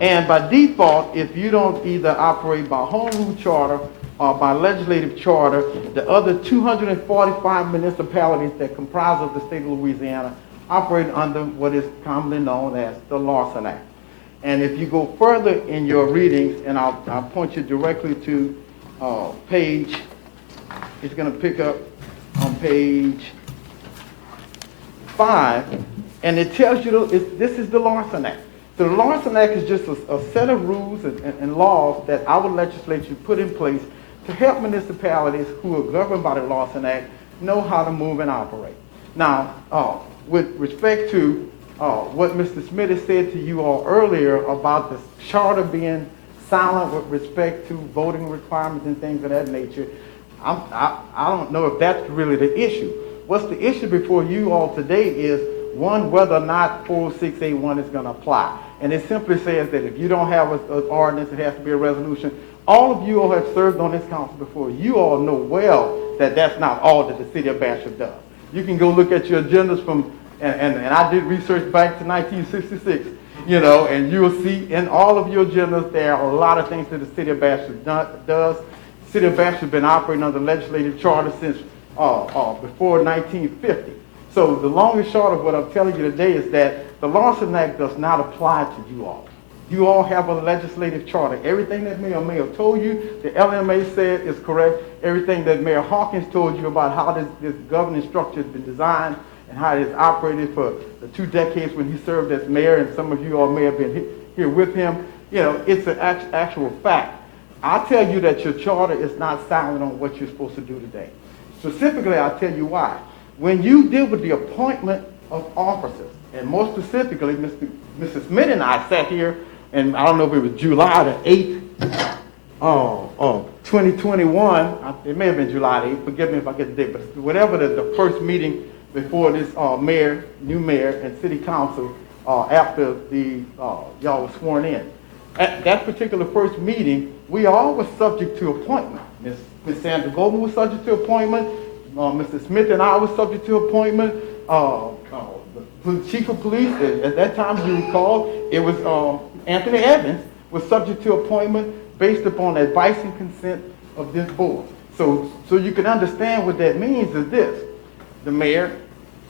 And by default, if you don't either operate by home rule charter or by legislative charter, the other 245 municipalities that comprise of the state of Louisiana operate under what is commonly known as the Larson Act. And if you go further in your readings, and I'll point you directly to page, it's going to pick up on page 5, and it tells you this is the Larson Act. So the Larson Act is just a set of rules and laws that our legislature put in place to help municipalities who are governed by the Larson Act know how to move and operate. Now, with respect to what Mr. Smith has said to you all earlier about the charter being silent with respect to voting requirements and things of that nature, I don't know if that's really the issue. What's the issue before you all today is, one, whether or not 406A1 is going to apply. And it simply says that if you don't have an ordinance, it has to be a resolution. All of you all have served on this council before. You all know well that that's not all that the city of Bastrop does. You can go look at your agendas from, and I did research back to 1966, and you will see in all of your agendas there are a lot of things that the city of Bastrop does. The city of Bastrop has been operating under legislative charter since before 1950. So the long and short of what I'm telling you today is that the Larson Act does not apply to you all. You all have a legislative charter. Everything that Mayor Mayo told you, the LMA said is correct. Everything that Mayor Hawkins told you about how this governing structure has been designed and how it has operated for the 2 decades when he served as mayor, and some of you all may have been here with him, it's an actual fact. I tell you that your charter is not silent on what you're supposed to do today. Specifically, I'll tell you why. When you deal with the appointment of officers, and more specifically, Mrs. Smith and I sat here, and I don't know if it was July the 8th, 2021, it may have been July the 8th, forgive me if I get the date, but whatever the first meeting before this new mayor and city council after y'all were sworn in. At that particular first meeting, we all were subject to appointment. Ms. Sandra Goldman was subject to appointment. Mr. Smith and I were subject to appointment. The chief of police, at that time, as you recall, it was Anthony Evans, was subject to appointment based upon advice and consent of this board. So you can understand what that means is this. The mayor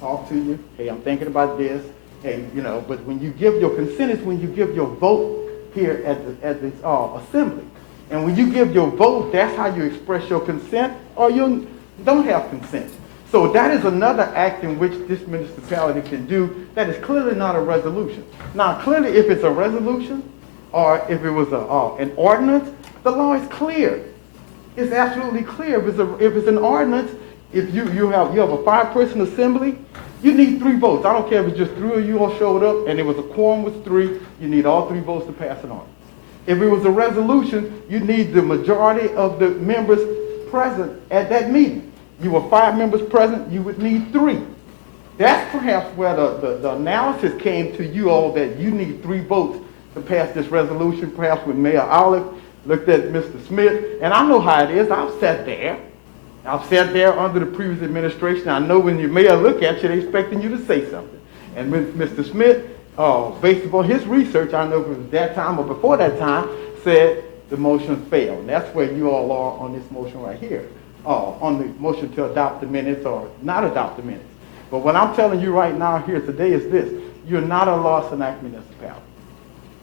talks to you, hey, I'm thinking about this, hey, but when you give your consent is when you give your vote here at the assembly. And when you give your vote, that's how you express your consent, or you don't have consent. So that is another act in which this municipality can do that is clearly not a resolution. Now, clearly, if it's a resolution or if it was an ordinance, the law is clear. It's absolutely clear. If it's an ordinance, if you have a 5-person assembly, you need 3 votes. I don't care if it's just 3 of you all showed up and it was a quorum with 3, you need all 3 votes to pass it on. If it was a resolution, you need the majority of the members present at that meeting. You were 5 members present, you would need 3. That's perhaps where the analysis came to you all that you need 3 votes to pass this resolution, perhaps when Mayor Olive looked at Mr. Smith. And I know how it is. I've sat there. I've sat there under the previous administration. I know when your mayor look at you, they're expecting you to say something. And when Mr. Smith, based upon his research, I know if it was that time or before that time, said the motion failed. And that's where you all are on this motion right here. On the motion to adopt the minutes or not adopt the minutes. But what I'm telling you right now here today is this. You're not a Larson Act municipality.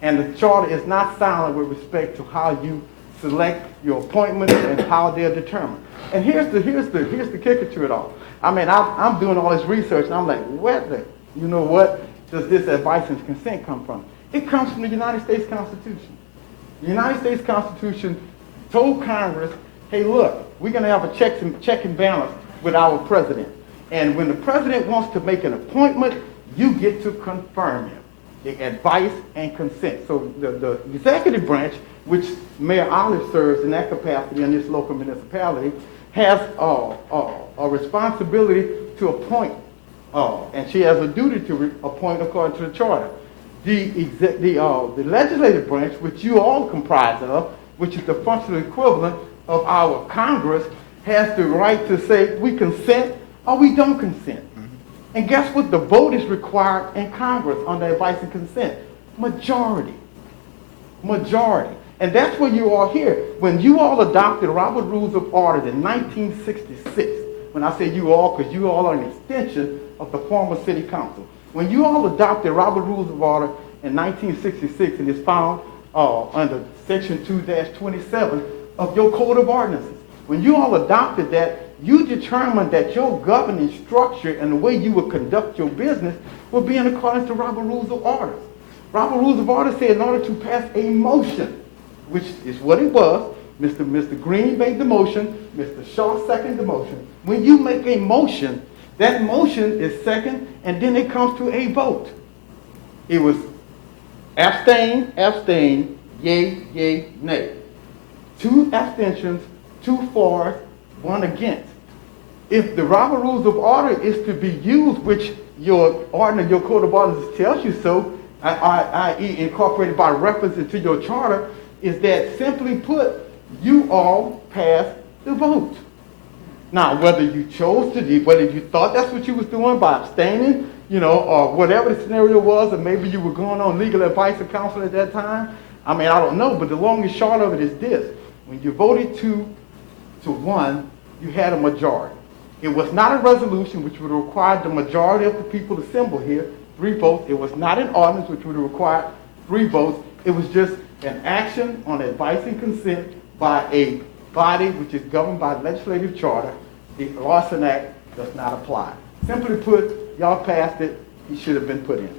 And the charter is not silent with respect to how you select your appointments and how they're determined. And here's the kicker to it all. I mean, I'm doing all this research and I'm like, what does this advice and consent come from? It comes from the United States Constitution. The United States Constitution told Congress, hey, look, we're going to have a check and balance with our president. And when the president wants to make an appointment, you get to confirm him. the advice and consent. So the executive branch, which Mayor Olive serves in that capacity in this local municipality, has a responsibility to appoint, and she has a duty to appoint according to the charter. The legislative branch, which you all comprise of, which is the functional equivalent of our Congress, has the right to say we consent or we don't consent. And guess what? The vote is required in Congress on the advice and consent. Majority. Majority. And that's what you all here. When you all adopted Robert Rules of Order in 1966, when I say you all, because you all are an extension of the former city council. When you all adopted Robert Rules of Order in 1966, and it's found under Section 2-27 of your Code of Ordinances, when you all adopted that, you determined that your governing structure and the way you would conduct your business would be in accordance to Robert Rules of Order. Robert Rules of Order said in order to pass a motion, which is what it was, Mr. Green made the motion, Mr. Shaw seconded the motion. When you make a motion, that motion is second, and then it comes to a vote. It was abstain, abstain, yea, yea, nay. 2 abstentions, 2 for, 1 against. If the Robert Rules of Order is to be used, which your ordinance, your Code of Ordinances tells you so, i.e. incorporated by reference into your charter, is that simply put, you all passed the vote. Now, whether you chose to do, whether you thought that's what you was doing by abstaining, or whatever the scenario was, or maybe you were going on legal advice or counsel at that time, I don't know, but the long and short of it is this. When you voted 2 to 1, you had a majority. It was not a resolution which would have required the majority of the people assembled here, 3 votes. It was not an ordinance which would have required 3 votes. It was just an action on advice and consent by a body which is governed by legislative charter. The Lawson Act does not apply. Simply put, y'all passed it. He should have been put in.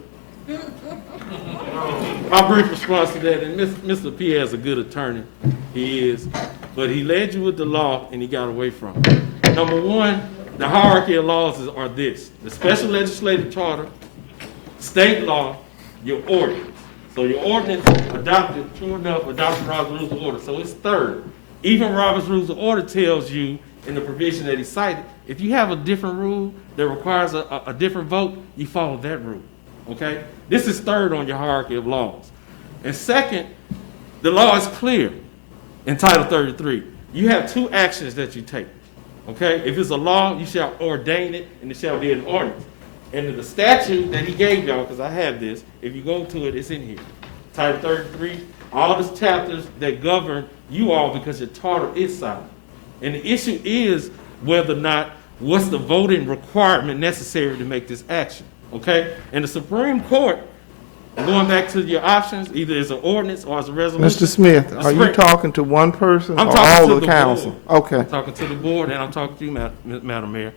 My brief response to that, and Mr. Pierre is a good attorney, he is, but he led you with the law and he got away from it. Number one, the hierarchy of laws are this: the special legislative charter, state law, your ordinance. So your ordinance adopted, true enough, adopted Robert's Rules of Order. So it's third. Even Robert's Rules of Order tells you in the provision that he cited, if you have a different rule that requires a different vote, you follow that rule. Okay? This is third on your hierarchy of laws. And second, the law is clear in Title 33. You have 2 actions that you take. Okay? If it's a law, you shall ordain it, and it shall be an ordinance. And the statute that he gave y'all, because I have this, if you go to it, it's in here. Title 33, all the chapters that govern you all, because your charter is silent. And the issue is whether or not, what's the voting requirement necessary to make this action. Okay? And the Supreme Court, going back to your options, either as an ordinance or as a resolution. Mr. Smith, are you talking to one person or all of the council? Okay. I'm talking to the board, and I'm talking to you, Madam Mayor.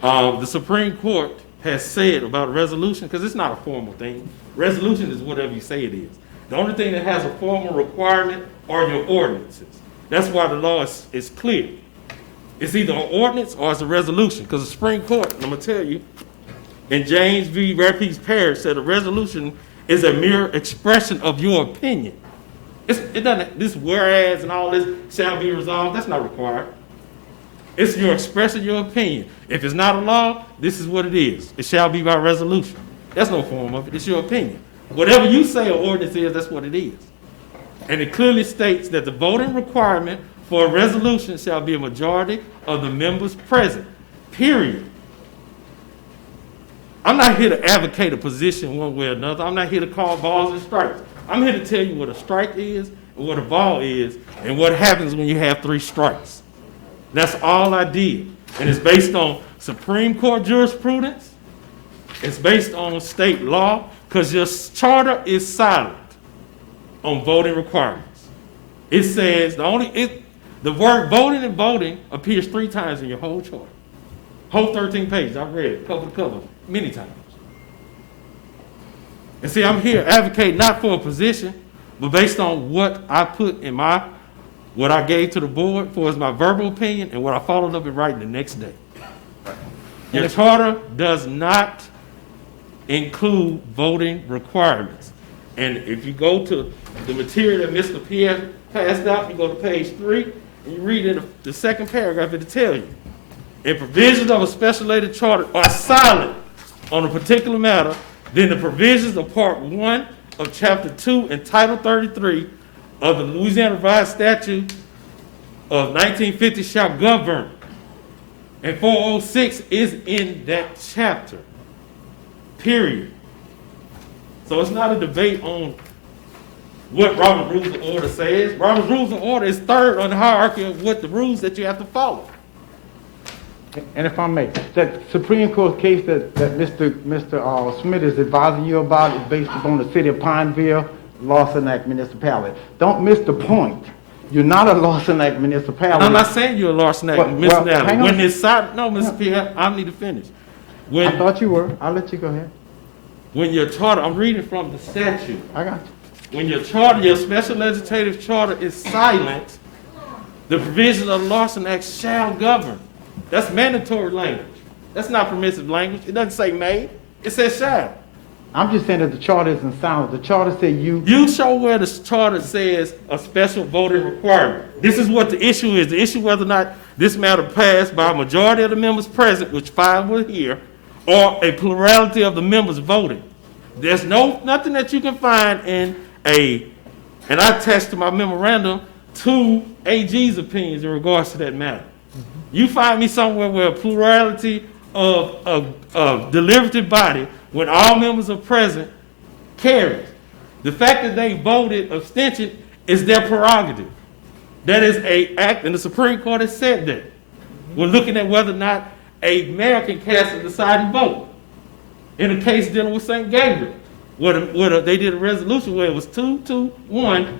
The Supreme Court has said about a resolution, because it's not a formal thing. Resolution is whatever you say it is. The only thing that has a formal requirement are your ordinances. That's why the law is clear. It's either an ordinance or it's a resolution, because the Supreme Court, I'm going to tell you, in James v. Rapides Parish, said a resolution is a mere expression of your opinion. It doesn't, this whereas and all this shall be resolved, that's not required. It's your expression of your opinion. If it's not a law, this is what it is. It shall be by resolution. That's no form of it. It's your opinion. Whatever you say an ordinance is, that's what it is. And it clearly states that the voting requirement for a resolution shall be a majority of the members present, period. I'm not here to advocate a position one way or another. I'm not here to call balls and strikes. I'm here to tell you what a strike is, and what a ball is, and what happens when you have 3 strikes. That's all I did. And it's based on Supreme Court jurisprudence. It's based on state law, because your charter is silent on voting requirements. It says the word voting and voting appears 3 times in your whole charter. Whole 13 pages. I've read it cover to cover many times. And see, I'm here advocating not for a position, but based on what I put in what I gave to the board for as my verbal opinion and what I followed up in writing the next day. Your charter does not include voting requirements. And if you go to the material that Mr. Pierre passed out, you go to page 3, and you read in the second paragraph, it'll tell you. If provisions of a special legislative charter are silent on a particular matter, then the provisions of Part 1 of Chapter 2 and Title 33 of the Louisiana Revised Statute of 1950 shall govern. And 406 is in that chapter. Period. So it's not a debate on what Robert's Rules of Order says. Robert's Rules of Order is third on the hierarchy of what the rules that you have to follow. And if I may, that Supreme Court case that Mr. Smith is advising you about is based upon the city of Pineville, Lawson Act municipality. Don't miss the point. You're not a Lawson Act municipality. I'm not saying you're a Larson Act municipality. hang on. When it's silent, no, Mr. Pierre, I need to finish. I thought you were. I'll let you go ahead. When your charter, I'm reading from the statute. I got you. When your charter, your special legislative charter is silent, the provisions of the Larson Act shall govern. That's mandatory language. That's not permissive language. It doesn't say may. It says shall. I'm just saying that the charter isn't silent. The charter said You show where the charter says a special voting requirement. This is what the issue is. The issue whether or not this matter passed by a majority of the members present, which 5 were here, or a plurality of the members voting. There's nothing that you can find in and I attached to my memorandum 2 AG's opinions in regards to that matter. You find me somewhere where a plurality of deliberative body, when all members are present, carries. The fact that they voted abstention is their prerogative. That is an act, and the Supreme Court has said that. We're looking at whether or not a mayor can cast a deciding vote. In a case dealing with St. Gabriel, where they did a resolution where it was 2-1,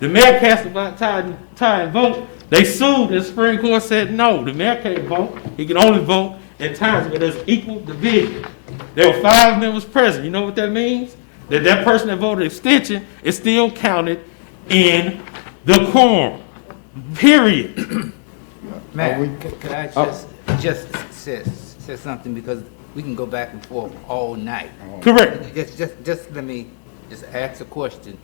the mayor cast a tie vote. They sued, and the Supreme Court said no, the mayor can't vote. He can only vote in times where there's equal division. There were 5 members present. You know what that means? That person that voted abstention is still counted in the quorum. Period. Mayor, could I just say something, because we can go back and forth all night. Correct. Just let me just ask a question.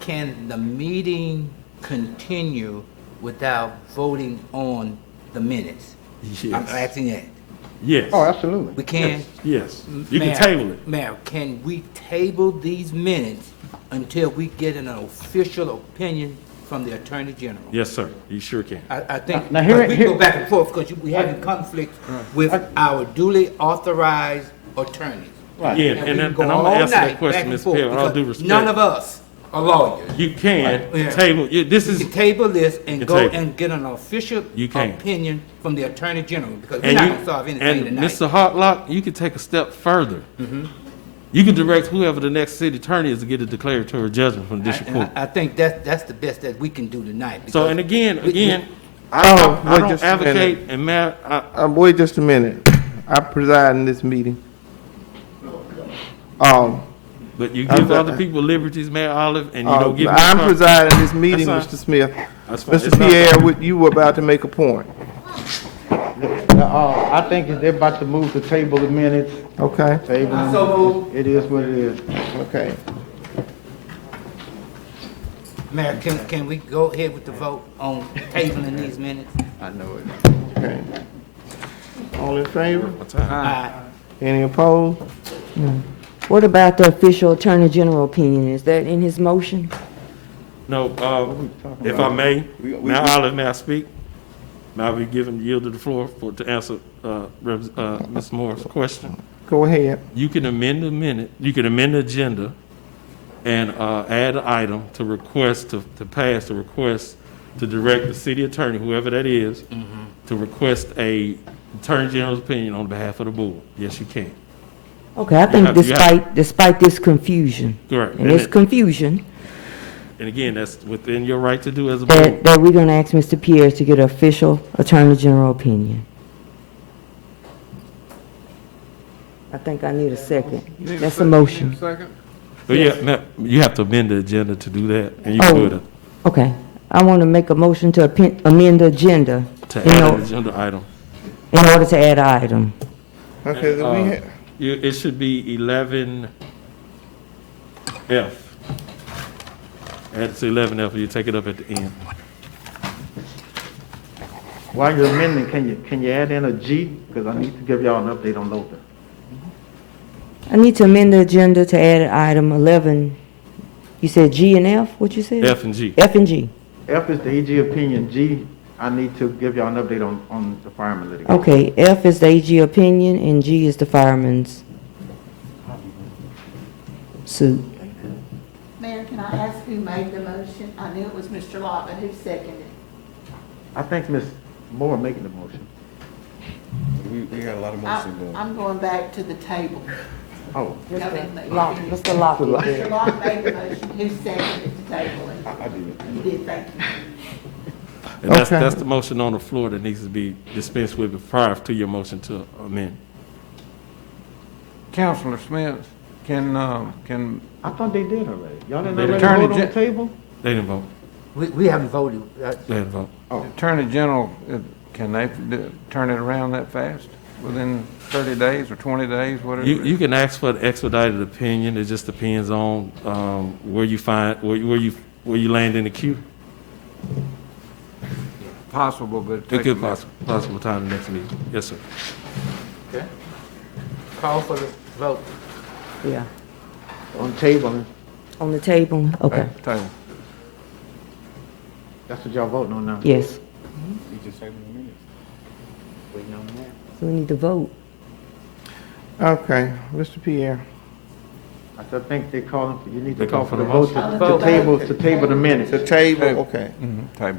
Can the meeting continue without voting on the minutes? Yes. I'm asking that. Yes. Oh, absolutely. We can? Yes. You Mayor, can table it. Mayor, can we table these minutes until we get an official opinion from the Attorney General? Yes, sir. You sure can. I think Now, here- we can go back and forth because we have a conflict with our duly authorized attorneys. Right. Yeah, we and can I'm go going to all answer night that question, back and Ms. forth Perry, with all because due respect. none of us are lawyers. You can Yeah. table, this We is, can table this and You go can table. and get an official You can. opinion from the Attorney General because we're and not you, going to solve anything and tonight. Mr. Hartlock, you can take a step further. You can direct whoever the next city attorney is to get a declaratory judgment from the district court. I think that's the best that we can do tonight. So, because and again, we- I wait don't just a advocate, and Matt, Wait just a minute. I preside in this meeting. but you give other people liberties, Mayor Olive, and you don't give me. I'm presiding in this meeting, That's Mr. Smith. That's fine. Mr. It's not- Pierre, you were about to make a point. I think they're about to move to table the minutes. Okay, Table them. So moved. It is what it is. okay. Mayor, can we go ahead with the vote on tabling these minutes? Okay. All in favor? Aye. Any opposed? What about the official Attorney General opinion? Is that in his motion? No, if I may, Mayor Olive, may I speak? May I be yielded the floor to answer Ms. Moore's question? Go ahead. You can amend the minute, you can amend the agenda and add an item to request, to pass the request to direct the city attorney, whoever that is, to request a Attorney General's opinion on behalf of the board. Yes, you can. Okay, I think You have- despite this confusion, Correct. and it's confusion, And again, that's within your right to do as a board. that we're going to ask Mr. Pierre to get an official Attorney General opinion. I think I need a second. That's a motion. But yeah, you have to amend the agenda to do that, and you Oh. could Okay, I want to make a motion to amend the agenda to in add or- an agenda item. in order to add an item. Okay, It should be 11F. It's 11F, you take it up at the end. While you're amending, can you add in a G? Because I need to give y'all an update on Lotha. I need to amend the agenda to add item 11. You said G and F, what you said? F and G. F and G. F is the AG opinion. G, I need to give y'all an update on the fireman litigation. Okay, F is the AG opinion and G is the fireman's suit. Mayor, can I ask who made the motion? I knew it was Mr. Lott, but who seconded? I think Ms. Moore making the motion. We got a lot of motion going. I'm going back to the table. Oh, Mr. Locke. Mr. Lott made the motion, who seconded the table? I did. You did, thank you. And that's, Okay. that's the motion on the floor that needs to be dispensed with prior to your motion to amend. Counselor Smith, can I thought they did already. Y'all didn't They already Attorney vote on the Gen- table? They didn't vote. We haven't voted. They didn't vote. Attorney General, can they turn it around that fast? Within 30 days or 20 days, whatever? You can ask for an expedited opinion. It just depends on where you you land in the queue. Possible, but it It takes could a- possible time the next meeting. Yes, sir. Okay. Call for the vote. Yeah, On table, on the table, okay, Table. that's what y'all voting on now. yes. You just say in a minute. Waiting on that. So we need to vote. Okay, Mr. Pierre. I think they calling for, you need They to call call for for the the vote motion. to table the minutes. The table, Table. okay, Table.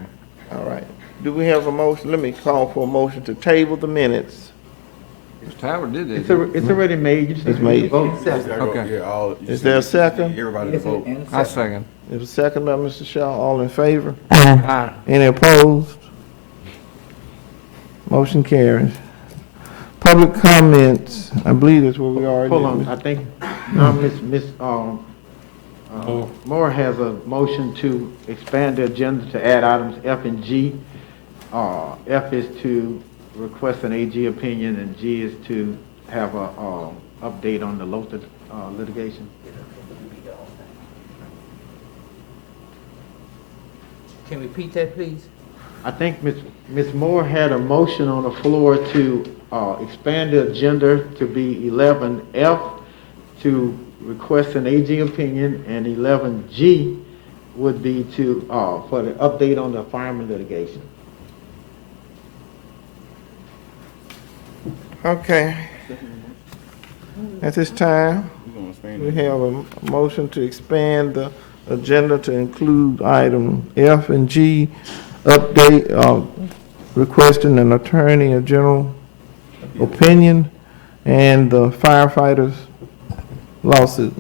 all right. Do we have a motion? Let me call for a motion to table the minutes. Mr. Howard did It's, it. it's already made, you just need It's to make made. the vote. Okay. Yeah, all. Is there a second? Everybody to vote. I second. It was second by Mr. Shaw. All in favor? Aye. Aye. Any opposed? Motion carries. Public comments, I believe that's where we are. Hold on, I think, Ms. Moore has a motion to expand the agenda to add items F and G. F is to request an AG opinion, and G is to have a, update on the Lotha, litigation. Can you repeat that, please? I think Ms. Moore had a motion on the floor to, expand the agenda to be 11F, to request an AG opinion, and 11G would be to, for the update on the fireman litigation. Okay. At this time, We're gonna expand we it. have a motion to expand the agenda to include item F and G, update, requesting an attorney, a general opinion, and the firefighters lawsuit.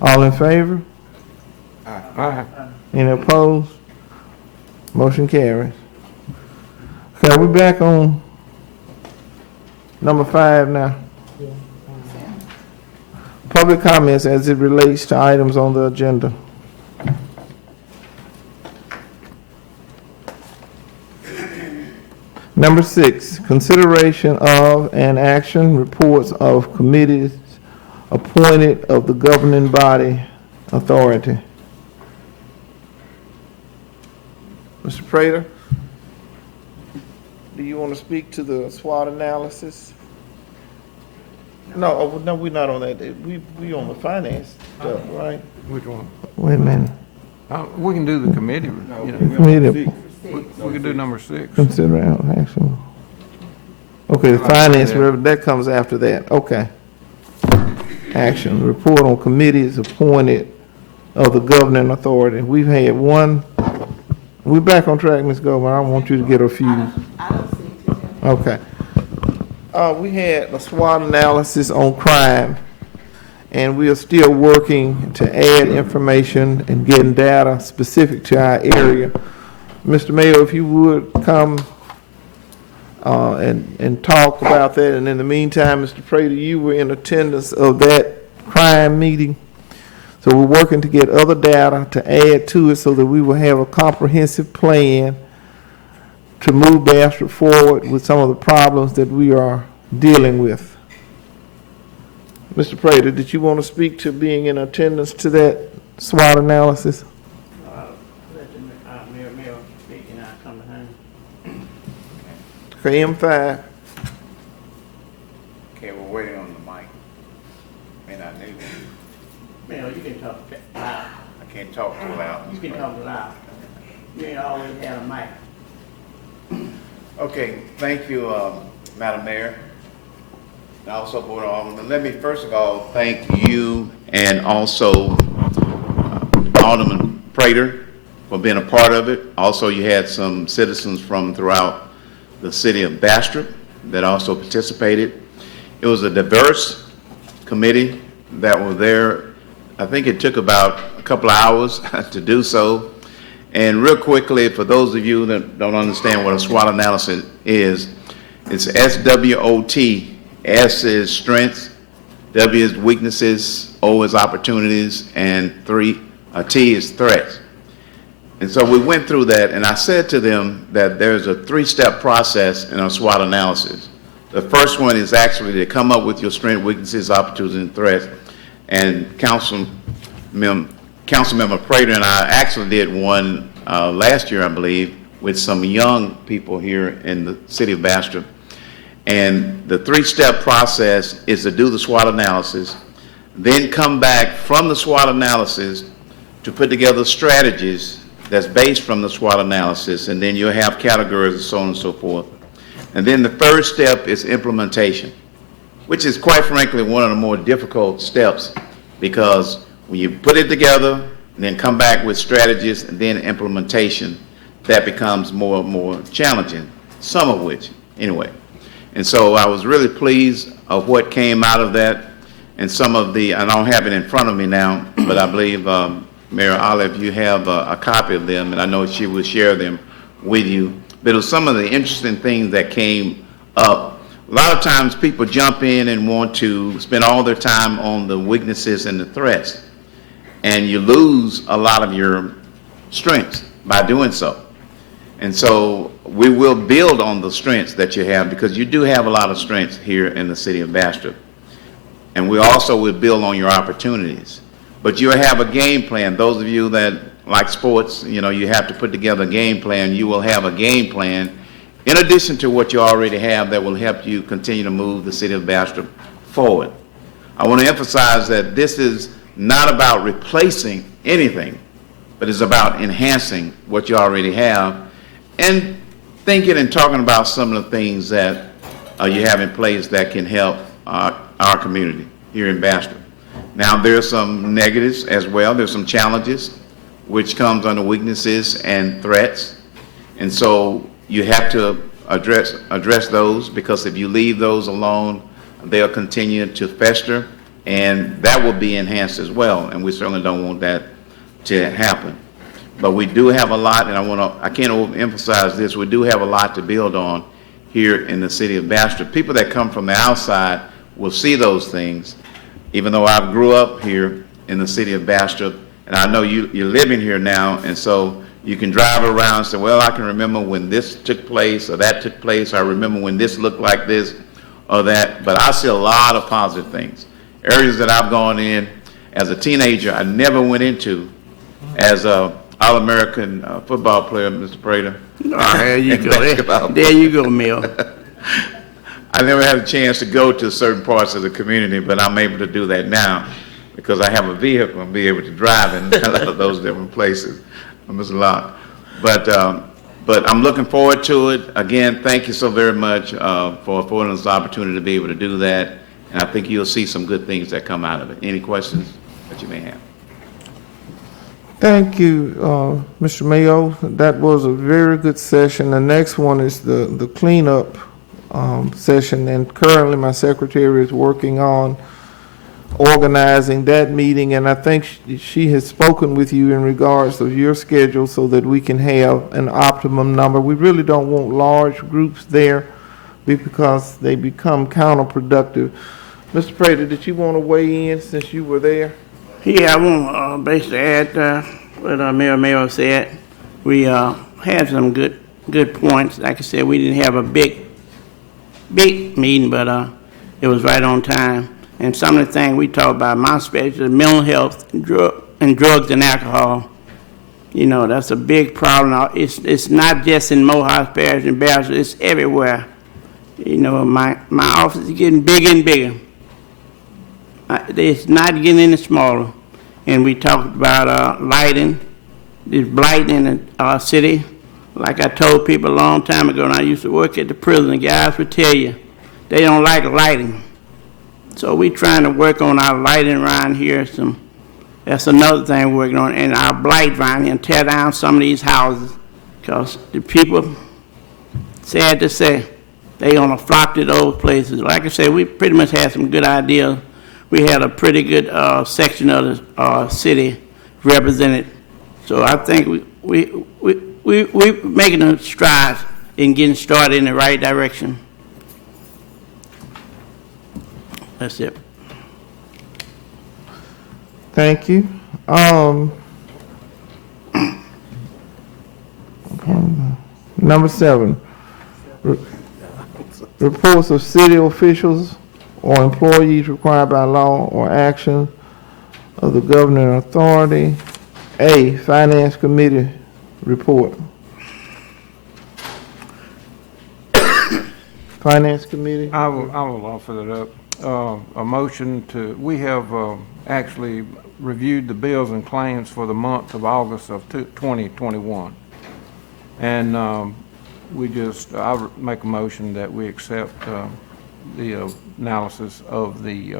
All in favor? Aye. Any opposed? Motion carries. Okay, we're back on number 5 now. Public comments as it relates to items on the agenda. Number 6, consideration of and action reports of committees appointed of the governing body authority. Mr. Prater, do you want to speak to the SWOT analysis? No, no, we're not on that. We on the finance stuff, right? Which one? Wait a minute. We can do the committee, you know. Committee We can do number 6. consider action. Okay, the finance, that comes after that. Okay. Action, report on committees appointed of the governing authority. We've had one, we're back on track, Ms. Goldman. I want you to get a few. I don't see two. Okay. We had a SWOT analysis on crime, and we are still working to add information and getting data specific to our area. Mr. Mayor, if you would come and talk about that, and in the meantime, Mr. Prater, you were in attendance of that crime meeting. So we're working to get other data to add to it so that we will have a comprehensive plan to move Bastrop forward with some of the problems that we are dealing with. Mr. Prater, did you want to speak to being in attendance to that SWOT analysis? Let the mayor speak and I'll come behind. Okay, M5. Okay, we're waiting on the mic. May not need it. Mayor, you can talk loud. I can't talk too loud. You can talk loud. You ain't always had a mic. Okay, thank you, Madam Mayor. And also, Board of Aldermen. Let me first of all thank you and also Alderman Prater for being a part of it. Also, you had some citizens from throughout the city of Bastrop that also participated. It was a diverse committee that were there. I think it took about a couple of hours to do so. And real quickly, for those of you that don't understand what a SWOT analysis is, it's SWOT. S is strengths, W is weaknesses, O is opportunities, and T is threats. And so we went through that, and I said to them that there's a 3-step process in a SWOT analysis. The first one is actually to come up with your strengths, weaknesses, opportunities, and threats. And Councilmember Prater and I actually did one last year, I believe, with some young people here in the city of Bastro. And the 3-step process is to do the SWOT analysis, then come back from the SWOT analysis to put together strategies that's based from the SWOT analysis, and then you'll have categories and so on and so forth. And then the third step is implementation, which is quite frankly one of the more difficult steps, because when you put it together and then come back with strategies and then implementation, that becomes more and more challenging, some of which anyway. And so I was really pleased of what came out of that, and some of the, I don't have it in front of me now, but I believe Mayor Olive, you have a copy of them, and I know she will share them with you. But it was some of the interesting things that came up. A lot of times people jump in and want to spend all their time on the weaknesses and the threats, and you lose a lot of your strengths by doing so. And so we will build on the strengths that you have, because you do have a lot of strengths here in the city of Bastrop. And we also will build on your opportunities. But you'll have a game plan. Those of you that like sports, you know, you have to put together a game plan. You will have a game plan in addition to what you already have that will help you continue to move the city of Bastrop forward. I want to emphasize that this is not about replacing anything, but it's about enhancing what you already have, and thinking and talking about some of the things that you have in place that can help our community here in Bastrop. Now, there are some negatives as well. There's some challenges, which comes under weaknesses and threats. And so you have to address those, because if you leave those alone, they'll continue to fester, and that will be enhanced as well. And we certainly don't want that to happen. But we do have a lot, and I can't overemphasize this, we do have a lot to build on here in the city of Bastrop. People that come from the outside will see those things, even though I grew up here in the city of Bastrop, and I know you're living here now, and so you can drive around and say, well, I can remember when this took place or that took place, I remember when this looked like this or that, but I see a lot of positive things. Areas that I've gone in as a teenager, I never went into as a All-American football player, Mr. Prater. Oh, there you go. There you go, Mill. I never had a chance to go to certain parts of the community, but I'm able to do that now because I have a vehicle and be able to drive in those different places. Mr. Locke. But I'm looking forward to it. Again, thank you so very much for affording us the opportunity to be able to do that. And I think you'll see some good things that come out of it. Any questions that you may have? Thank you, Mr. Mayo. That was a very good session. The next one is the cleanup session, and currently my secretary is working on organizing that meeting, and I think she has spoken with you in regards of your schedule so that we can have an optimum number. We really don't want large groups there because they become counterproductive. Mr. Prater, did you want to weigh in since you were there? Yeah, I want basically add what Mayor Mayo said. We had some good points. Like I said, we didn't have a big big meeting, but it was right on time. And some of the things we talked about, my specialty, mental health and drugs and alcohol. You know, that's a big problem. It's not just in Mohawk Parish and Bastro, it's everywhere. You know, my office is getting bigger and bigger. It's not getting any smaller. And we talked about lighting, this blight in the city. Like I told people a long time ago, and I used to work at the prison, the guys would tell you, they don't like lighting. So we trying to work on our lighting around here. That's another thing we're working on, and our blight around here, and tear down some of these houses. Because the people, sad to say, they gonna flock to those places. Like I said, we pretty much had some good ideas. We had a pretty good section of the city represented. So I think we're making a strides in getting started in the right direction. That's it. Thank you. Number 7, reports of city officials or employees required by law or action of the governing authority. A, Finance Committee report. Finance Committee? I will offer that up. A motion we have actually reviewed the bills and claims for the month of August of 2021. And I make a motion that we accept the analysis of the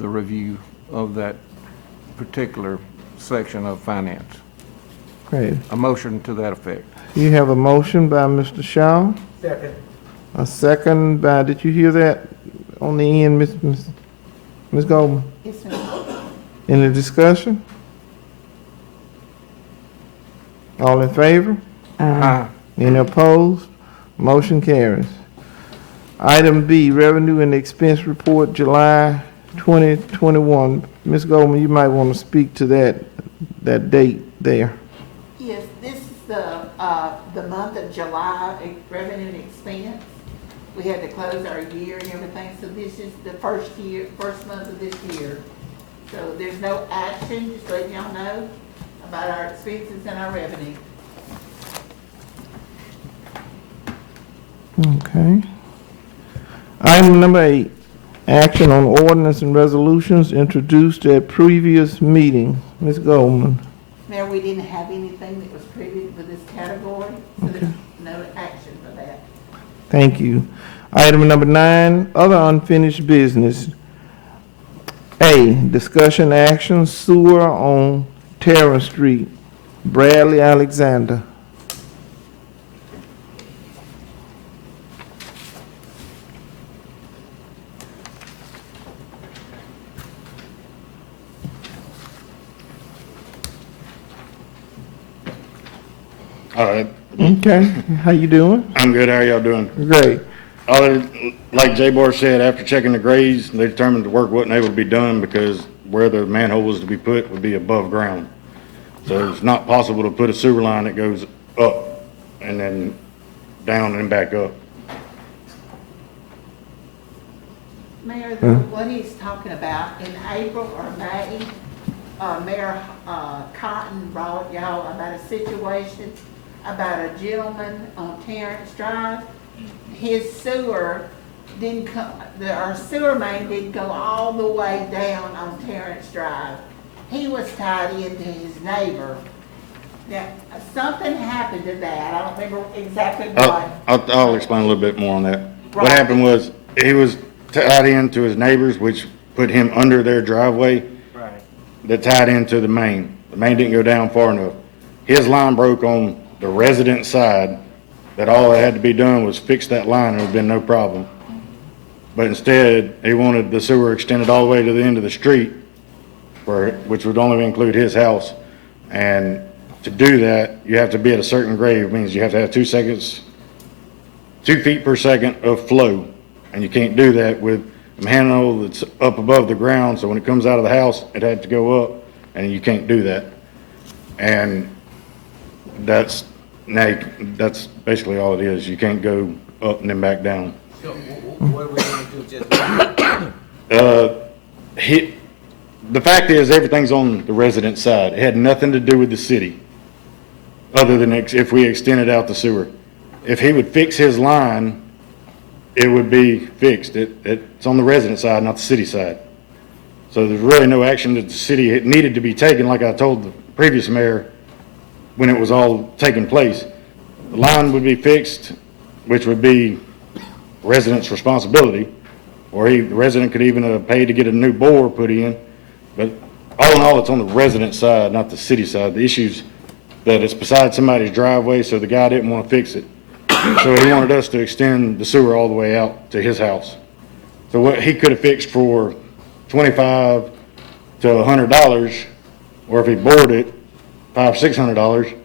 review of that particular section of finance. Great. A motion to that effect. You have a motion by Mr. Shaw. Second. A second by, did you hear that on the end, Ms. Goldman? Yes, ma'am. Any discussion? All in favor? Aye. Any opposed? Motion carries. Item B, Revenue and Expense Report, July 2021. Ms. Goldman, you might want to speak to that date there. Yes, this is the month of July, revenue and expense. We had to close our year and everything, so this is the first month of this year. So there's no action, just letting y'all know about our expenses and our revenue. Okay. Item number 8, action on ordinance and resolutions introduced at previous meeting. Ms. Goldman. Mayor, we didn't have anything that was previous for this category, so there's no action for that. Thank you. Item number 9, other unfinished business. A, discussion action sewer on Terrace Street, Bradley Alexander. All right, Okay, how you doing? I'm good. How are y'all doing? Great. Like Jay Bohr said, after checking the grades, they determined the work wasn't able to be done because where the manhole was to be put would be above ground. So it's not possible to put a sewer line that goes up and then down and back up. Mayor, what he's talking about, in April or May, Mayor Cotton brought y'all about a situation about a gentleman on Terrence Drive. His sewer didn't come, our sewer main didn't go all the way down on Terrence Drive. He was tied into his neighbor. Now, something happened to that. I don't remember exactly what. I'll explain a little bit more on that. What Right. happened was he was tied into his neighbors, which put him under their driveway. Right. That tied into the main. The main didn't go down far enough. His line broke on the resident side, that all that had to be done was fix that line, and it would have been no problem. But instead, he wanted the sewer extended all the way to the end of the street, which would only include his house. And to do that, you have to be at a certain grade. It means you have to have 2 feet per second of flow. And you can't do that with a manhole that's up above the ground, so when it comes out of the house, it had to go up, and you can't do that. And that's Now, that's basically all it is. You can't go up and then back down. So what are we gonna do, just, The fact is, everything's on the resident side. It had nothing to do with the city, other than if we extended out the sewer. If he would fix his line, it would be fixed. It's on the resident side, not the city side. So there's really no action that the city needed to be taken, like I told the previous mayor when it was all taking place. The line would be fixed, which would be resident's responsibility, or the resident could even have paid to get a new bore put in. But all in all, it's on the resident side, not the city side. The issue's that it's beside somebody's driveway, so the guy didn't want to fix it. So he wanted us to extend the sewer all the way out to his house. So what he could have fixed for $25 to $100, or if he bored it, $500, $600,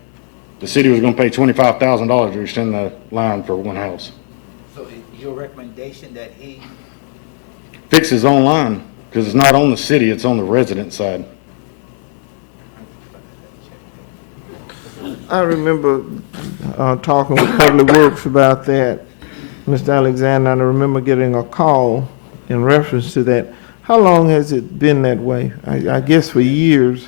the city was going to pay $25,000 to extend the line for one house. so is your recommendation that he, Fix his own line, because it's not on the city, it's on the resident side. I remember talking with Public Works about that, Mr. Alexander, and I remember getting a call in reference to that. How long has it been that way? I guess for years.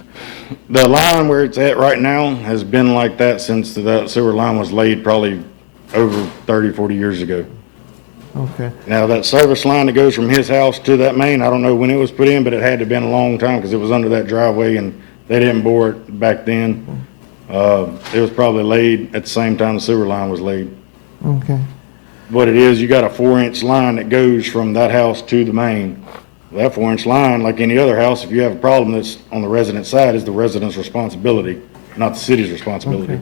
The line where it's at right now has been like that since that sewer line was laid probably over 30, 40 years ago. Okay, Now, that service line that goes from his house to that main, I don't know when it was put in, but it had to have been a long time because it was under that driveway and they didn't bore it back then. It was probably laid at the same time the sewer line was laid. okay, What it is, you got a 4-inch line that goes from that house to the main. That 4-inch line, like any other house, if you have a problem that's on the resident side, is the resident's responsibility, not the city's responsibility. okay.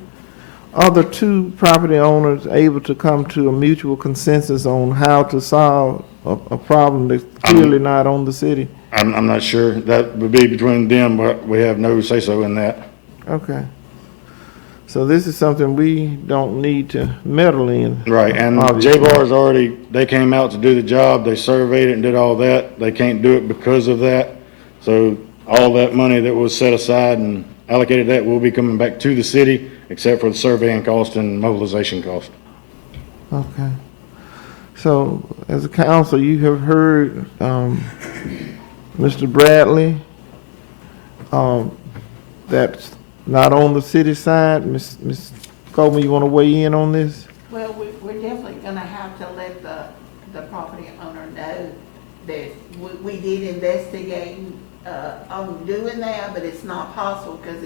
Are the two property owners able to come to a mutual consensus on how to solve a problem that's clearly not on the city? I'm not sure. That would be between them, but we have no say-so in that. Okay. So this is something we don't need to meddle in. Right, and obviously. J-Bar's already, they came out to do the job, they surveyed it and did all that. They can't do it because of that. So all that money that was set aside and allocated that will be coming back to the city, except for the surveying cost and mobilization cost. Okay. So as a council, you have heard Mr. Bradley, that's not on the city side. Ms. Coleman, you want to weigh in on this? Well, we're definitely gonna have to let the property owner know that we did investigate, on doing that, but it's not possible because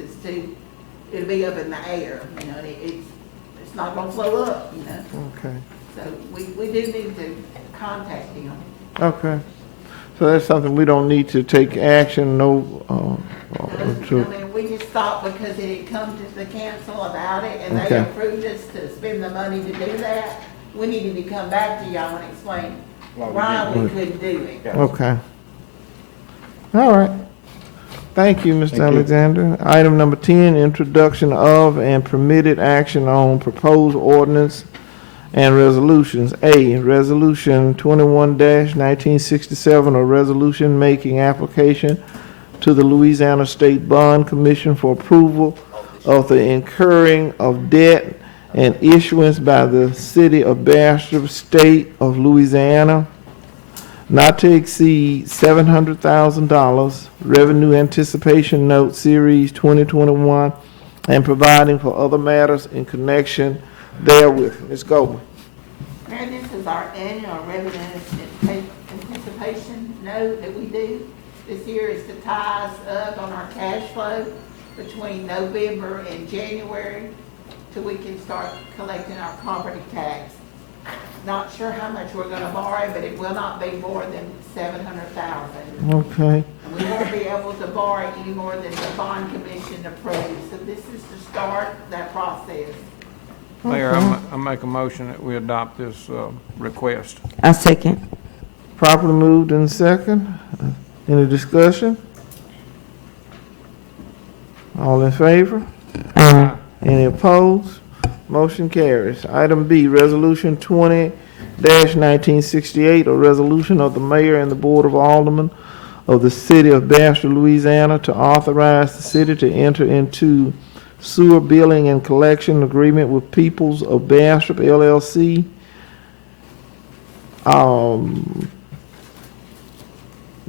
it'll be up in the air, you know, it's not gonna flow up, you know? Okay. So we do need to contact him. Okay. So that's something we don't need to take action, I mean, we just thought because it had come to the council about it and they Okay. approved us to spend the money to do that, we needed to come back to y'all and explain why we couldn't do it. Okay. All right. Thank you, Mr. Alexander. Item number 10, introduction of and permitted action on proposed ordinance and resolutions. A, Resolution 21-1967, a resolution making application to the Louisiana State Bond Commission for approval of the incurring of debt and issuance by the city of Bastrop, state of Louisiana, not to exceed $700,000, revenue anticipation note series 2021, and providing for other matters in connection therewith. Ms. Goldman. Mayor, this is our annual revenue anticipation note that we do. This year is to tie us up on our cash flow between November and January till we can start collecting our property tax. Not sure how much we're gonna borrow, but it will not be more than $700,000. Okay. And we won't be able to borrow any more than the bond commission approves. So this is to start that process. Mayor, I make a motion that we adopt this request. I second. Properly moved in second. Any discussion? All in favor? Any opposed? Motion carries. Item B, Resolution 20-1968, a resolution of the mayor and the Board of Aldermen of the city of Bastro, Louisiana, to authorize the city to enter into sewer billing and collection agreement with Peoples of Bastrop LLC.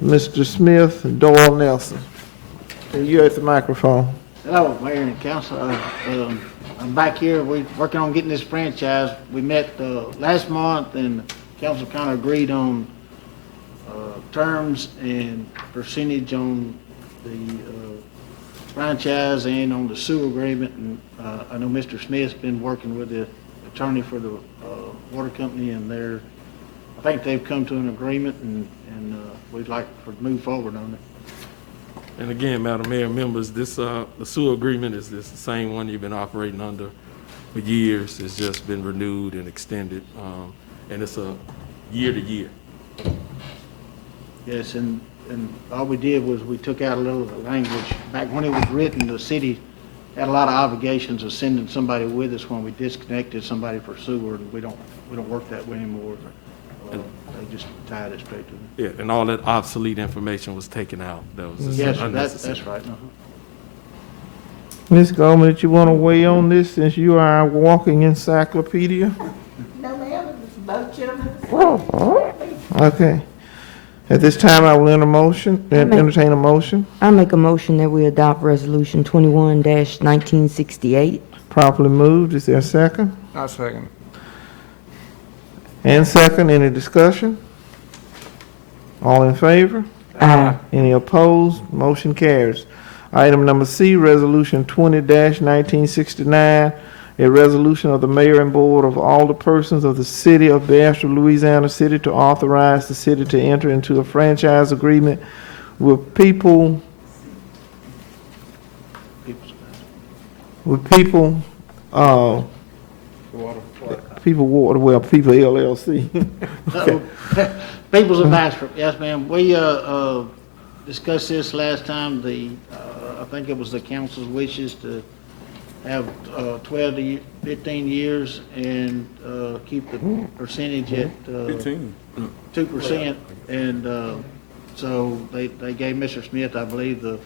Mr. Smith and Doyle Nelson. You at the microphone. Hello, Mayor and Council. I'm back here. We're working on getting this franchise. We met last month, and the council kind of agreed on terms and percentage on the franchise and on the sewer agreement. And I know Mr. Smith's been working with the attorney for the water company, and I think they've come to an agreement, and we'd like to move forward on it. And again, Madam Mayor, members, this, the sewer agreement is the same one you've been operating under for years. It's just been renewed and extended, and it's a year to year. Yes, and all we did was we took out a little of the language. Back when it was written, the city had a lot of obligations of sending somebody with us when we disconnected somebody for sewer, and we don't work that way anymore. They just tied it straight to them. Yeah, and all that obsolete information was taken out. That was just Yes, unnecessary. that's right. Ms. Goldman, did you want to weigh on this since you are our walking encyclopedia? No, ma'am, it was both gentlemen. Okay. At this time, I will entertain a motion. I make a motion that we adopt Resolution 21-1968. Properly moved. Is there a second? I second. And second, any discussion? All in favor? Aye. Any opposed? Motion carries. Item number C, Resolution 20-1969, a resolution of the mayor and board of alderpersons of the city of Bastrop, Louisiana City to authorize the city to enter into a franchise agreement with People LLC. Okay. Peoples of Bastrop, yes, ma'am. We discussed this last time. I think it was the council's wishes to have 12 to 15 years and keep the percentage at 2%. And so they gave Mr. Smith, I believe, the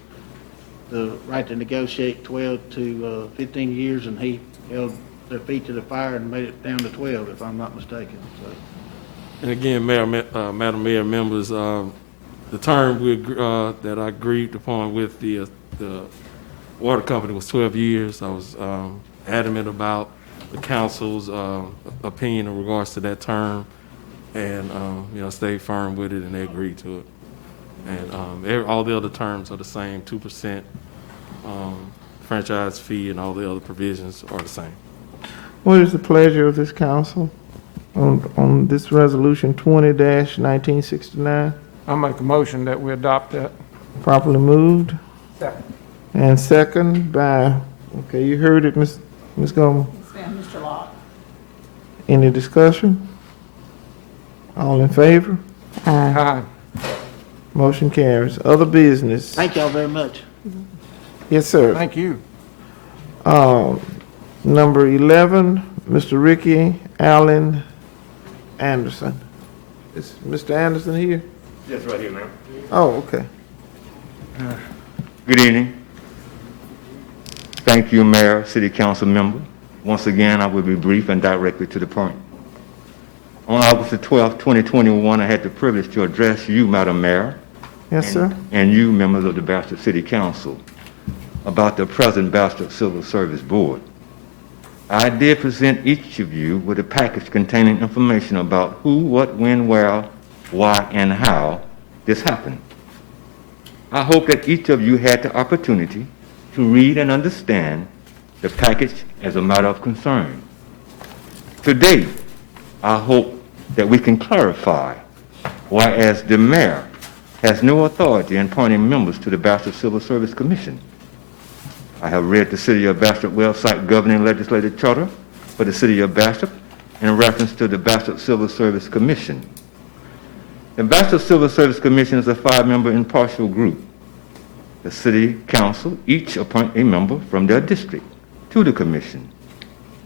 right to negotiate 12 to 15 years, and he held their feet to the fire and made it down to 12, if I'm not mistaken. So. And again, Madam Mayor, members, the term that I agreed upon with the water company was 12 years. I was adamant about the council's opinion in regards to that term, and stayed firm with it, and they agreed to it. And all the other terms are the same, 2% franchise fee, and all the other provisions are the same. What is the pleasure of this council on this resolution 20-1969? I make a motion that we adopt that. Properly moved. Second. And second by, okay, you heard it, Ms. Goldman. Mr. Locke. Any discussion? All in favor? Aye. Motion carries. Other business? Thank y'all very much. Yes, sir. Thank you. Number 11, Mr. Ricky Allen Anderson. Is Mr. Anderson here? Yes, right here, ma'am. Oh, okay. Good evening. Thank you, Mayor, City Council member. Once again, I will be brief and directly to the point. On August the 12th, 2021, I had the privilege to address you, Madam Mayor. Yes, sir. And you, members of the Bastrop City Council, about the present Bastrop Civil Service Board. I did present each of you with a package containing information about who, what, when, where, why, and how this happened. I hope that each of you had the opportunity to read and understand the package as a matter of concern. Today, I hope that we can clarify why, as the mayor has no authority in appointing members to the Bastrop Civil Service Commission. I have read the City of Bastrop website governing legislative charter for the City of Bastrop in reference to the Bastrop Civil Service Commission. The Bastrop Civil Service Commission is a 5-member impartial group. The City Council each appoint a member from their district to the commission.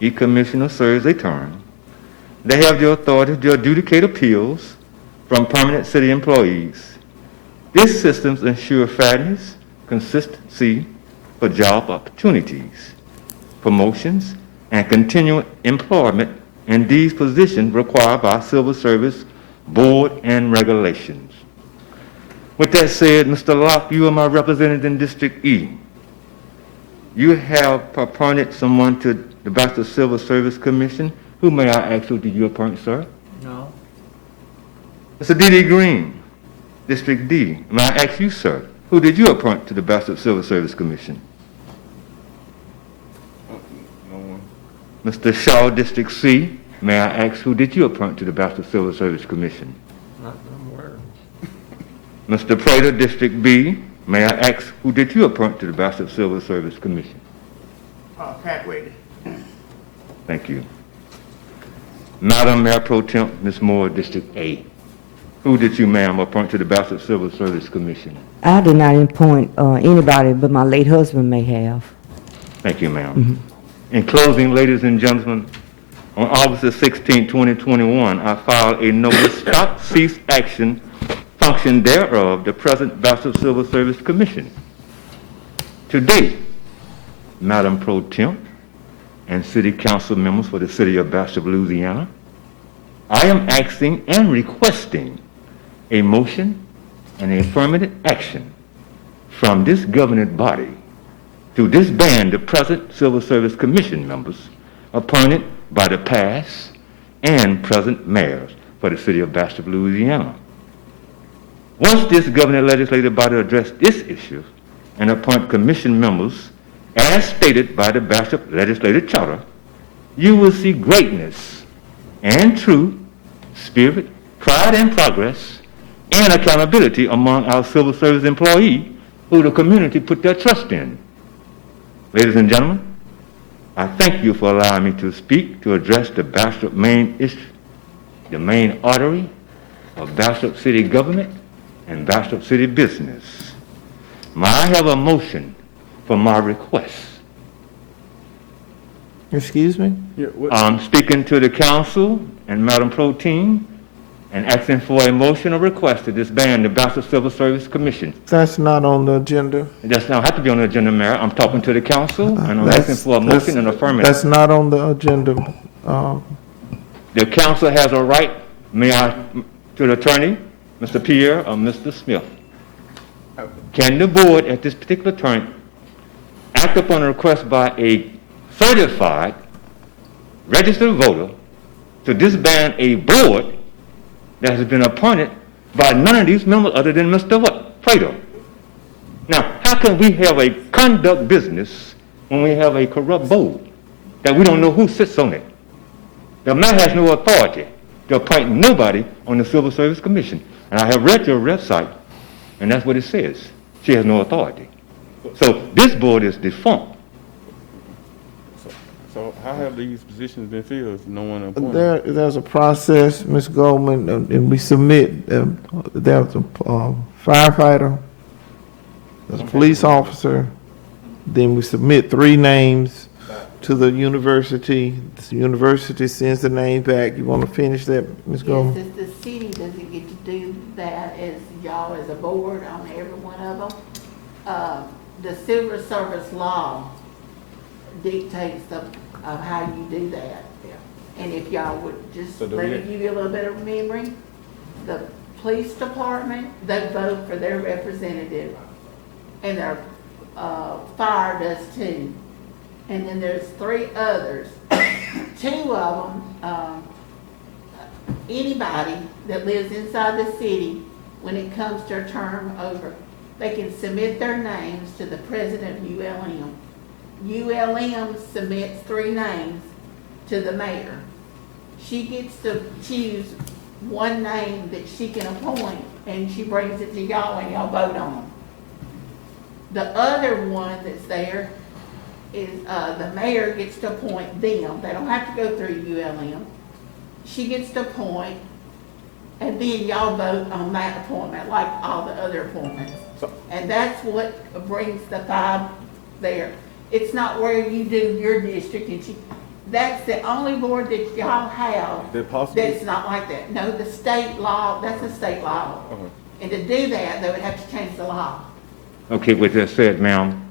Each commissioner serves a term. They have the authority to adjudicate appeals from permanent city employees. These systems ensure fairness, consistency for job opportunities. promotions, and continued employment in these positions required by Civil Service Board and regulations. With that said, Mr. Locke, you are my representative in District E. You have appointed someone to the Bastro Civil Service Commission. Who may I ask, who did you appoint, sir? No? Mr. D.D. Green, District D. May I ask you, sir, who did you appoint to the Bastro Civil Service Commission? No one. Mr. Shaw, District C. May I ask, who did you appoint to the Bastro Civil Service Commission? Not that I'm aware of. Mr. Prater, District B. May I ask, who did you appoint to the Bastro Civil Service Commission? Pat Wade. Thank you. Madam Mayor Pro Temp, Ms. Moore, District A. Who did you, ma'am, appoint to the Bastro Civil Service Commission? I did not appoint anybody, but my late husband may have. Thank you, ma'am. In closing, ladies and gentlemen, on August the 16th, 2021, I filed a notice stop cease action function thereof the present Bastro Civil Service Commission. Today, Madam Pro Temp and City Council members for the City of Bastrop, Louisiana, I am asking and requesting a motion and affirmative action from this governing body to disband the present Civil Service Commission members appointed by the past and present mayors for the City of Bastrop, Louisiana. Once this governing legislative body address this issue and appoint commission members as stated by the Bastrop Legislative Charter, you will see greatness and truth, spirit, pride and progress, and accountability among our civil service employees who the community put their trust in. Ladies and gentlemen, I thank you for allowing me to speak to address the Bastrop main issue, the main artery of Bastrop City government and Bastrop City business. May I have a motion for my request? Excuse me? Yeah, what, I'm speaking to the council and Madam Pro Tem and asking for a motion or request to disband the Bastrop Civil Service Commission. That's not on the agenda. It does not have to be on the agenda, Mayor. I'm talking to the council and I'm asking for a motion and affirmative. That's not on the agenda. The council has a right, may I, to the attorney, Mr. Pierre or Mr. Smith. Can the board at this particular time act upon a request by a certified registered voter to disband a board that has been appointed by none of these members other than Mr. what? Prater. Now, how can we have a conduct business when we have a corrupt board that we don't know who sits on it? The mayor has no authority to appoint nobody on the Civil Service Commission. And I have read your website, and that's what it says. She has no authority. So this board is defunct. so how have these positions been filled if no one appointed? There's a process, Ms. Goldman, and we submit, there's a firefighter, there's a police officer, then we submit 3 names to the university. The university sends the name back. You want to finish that, Ms. Goldman? Yes, the city doesn't get to do that as y'all as a board on every one of them. The civil service law dictates of how you do that. And if y'all would just So do let we- me give you a little bit of memory, the police department, they vote for their representative, and their fire does too. And then there's 3 others. 2 of them, anybody that lives inside the city, when it comes to a term over, they can submit their names to the president of ULM. ULM submits 3 names to the mayor. She gets to choose one name that she can appoint, and she brings it to y'all, and y'all vote on them. The other one that's there is the mayor gets to appoint them. They don't have to go through ULM. She gets to appoint, and then y'all vote on that appointment like all the other appointments. And that's what brings the 5 there. It's not where you do your district, and that's the only board that y'all have Is that possible? that's not like that. No, the state law, that's a state law. And to do that, they would have to change the law. Okay, with that said, ma'am,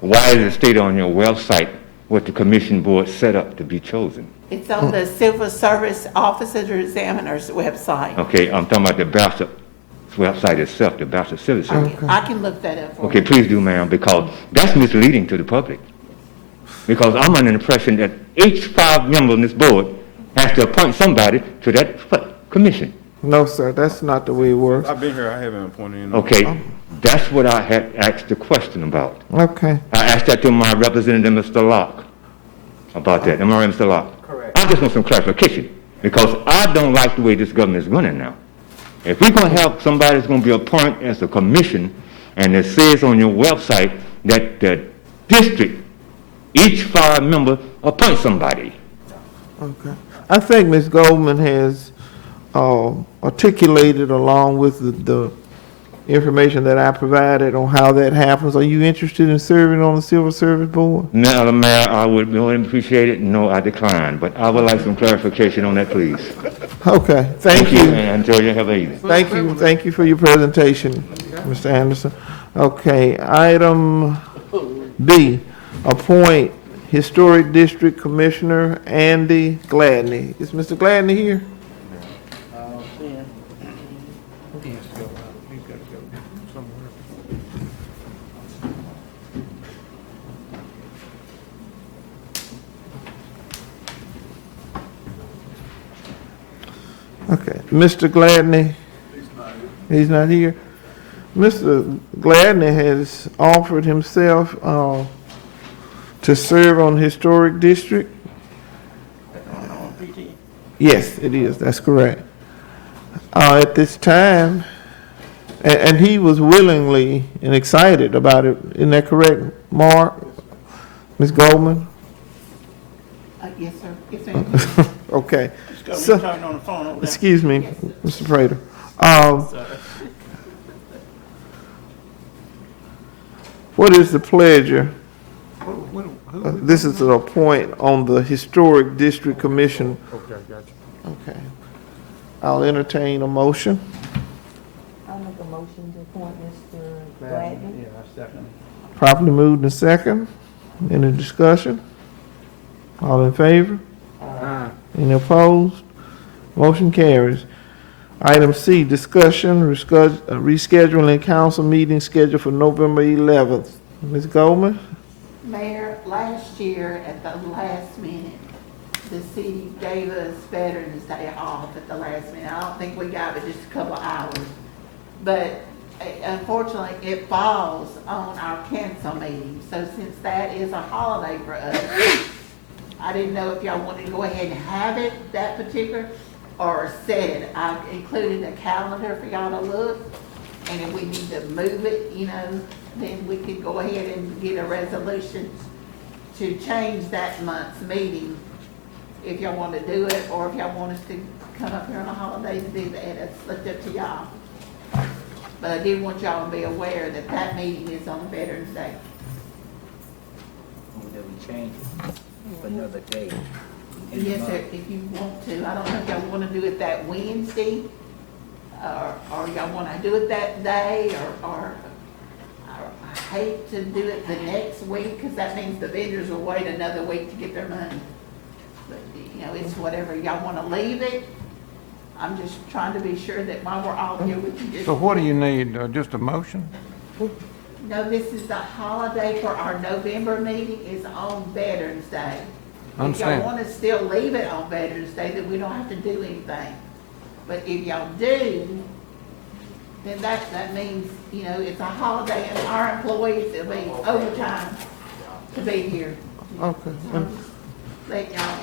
why is it stated on your website what the commission board set up to be chosen. It's on the Civil Service Officers or Examiners website. Okay, I'm talking about the Bastrop website itself, the Bastrop Civil Service. I can look that up for you. Okay, please do, ma'am, because that's misleading to the public. Because I'm under the impression that each 5 members on this board has to appoint somebody to that commission. No, sir, that's not the way it works. I've been here, I haven't appointed anyone. Okay, that's what I had asked the question about. Okay, I asked that to my representative, Mr. Locke, about that. Am I right, Mr. Locke? Correct. I just want some clarification, because I don't like the way this government is running now. If we're going to have somebody that's going to be appointed as a commission, and it says on your website that the district, each 5 members appoint somebody. okay. I think Ms. Goldman has articulated along with the information that I provided on how that happens. Are you interested in serving on the Civil Service Board? Madam Mayor, I would really appreciate it. No, I decline, but I would like some clarification on that, please. Okay, thank you. And until you have a evening. Thank you for your presentation, Mr. Anderson. Okay, item B, appoint Historic District Commissioner Andy Gladney. Is Mr. Gladney here? Okay, Mr. Gladney? He's not here. Mr. Gladney has offered himself to serve on the Historic District. Yes, it is, that's correct. At this time, and he was willingly and excited about it, isn't that correct, Mark? Ms. Goldman? Yes, sir. Yes, sir. Okay. So, talking on the phone over there. Excuse me, Mr. Prater. What is the pleasure? This is an appoint on the Historic District Commission. Okay, gotcha. Okay. I'll entertain a motion. I'll make a motion to appoint Mr. Gladney. Yeah, I second. Properly moved and second. Any discussion? All in favor? Any opposed? Motion carries. Item C, discussion, rescheduling council meeting scheduled for November 11th. Ms. Goldman? Mayor, last year at the last minute, the city gave us Veterans Day off at the last minute. I don't think we got it just a couple hours. But unfortunately, it falls on our council meeting. So since that is a holiday for us, I didn't know if y'all wanted to go ahead and have it that particular or set it. I included a calendar for y'all to look. And if we need to move it, you know, then we could go ahead and get a resolution to change that month's meeting if y'all want to do it, or if y'all want us to come up here on a holiday to do that. It's left up to y'all. But I did want y'all to be aware that that meeting is on Veterans Day. That we change it for another day. Yes, sir, if you want to. I don't know if y'all want to do it that Wednesday, or y'all want to do it that day, or I hate to do it the next week, because that means the vendors will wait another week to get their money. But, you know, it's whatever. Y'all want to leave it? I'm just trying to be sure that while we're all here, we can just. So what do you need, just a motion? No, this is the holiday for our November meeting is on Veterans Day. If Understand. y'all want to still leave it on Veterans Day, then we don't have to do anything. But if y'all do, then that means, you know, it's a holiday and our employees, it'll be overtime to be here. Okay. Let y'all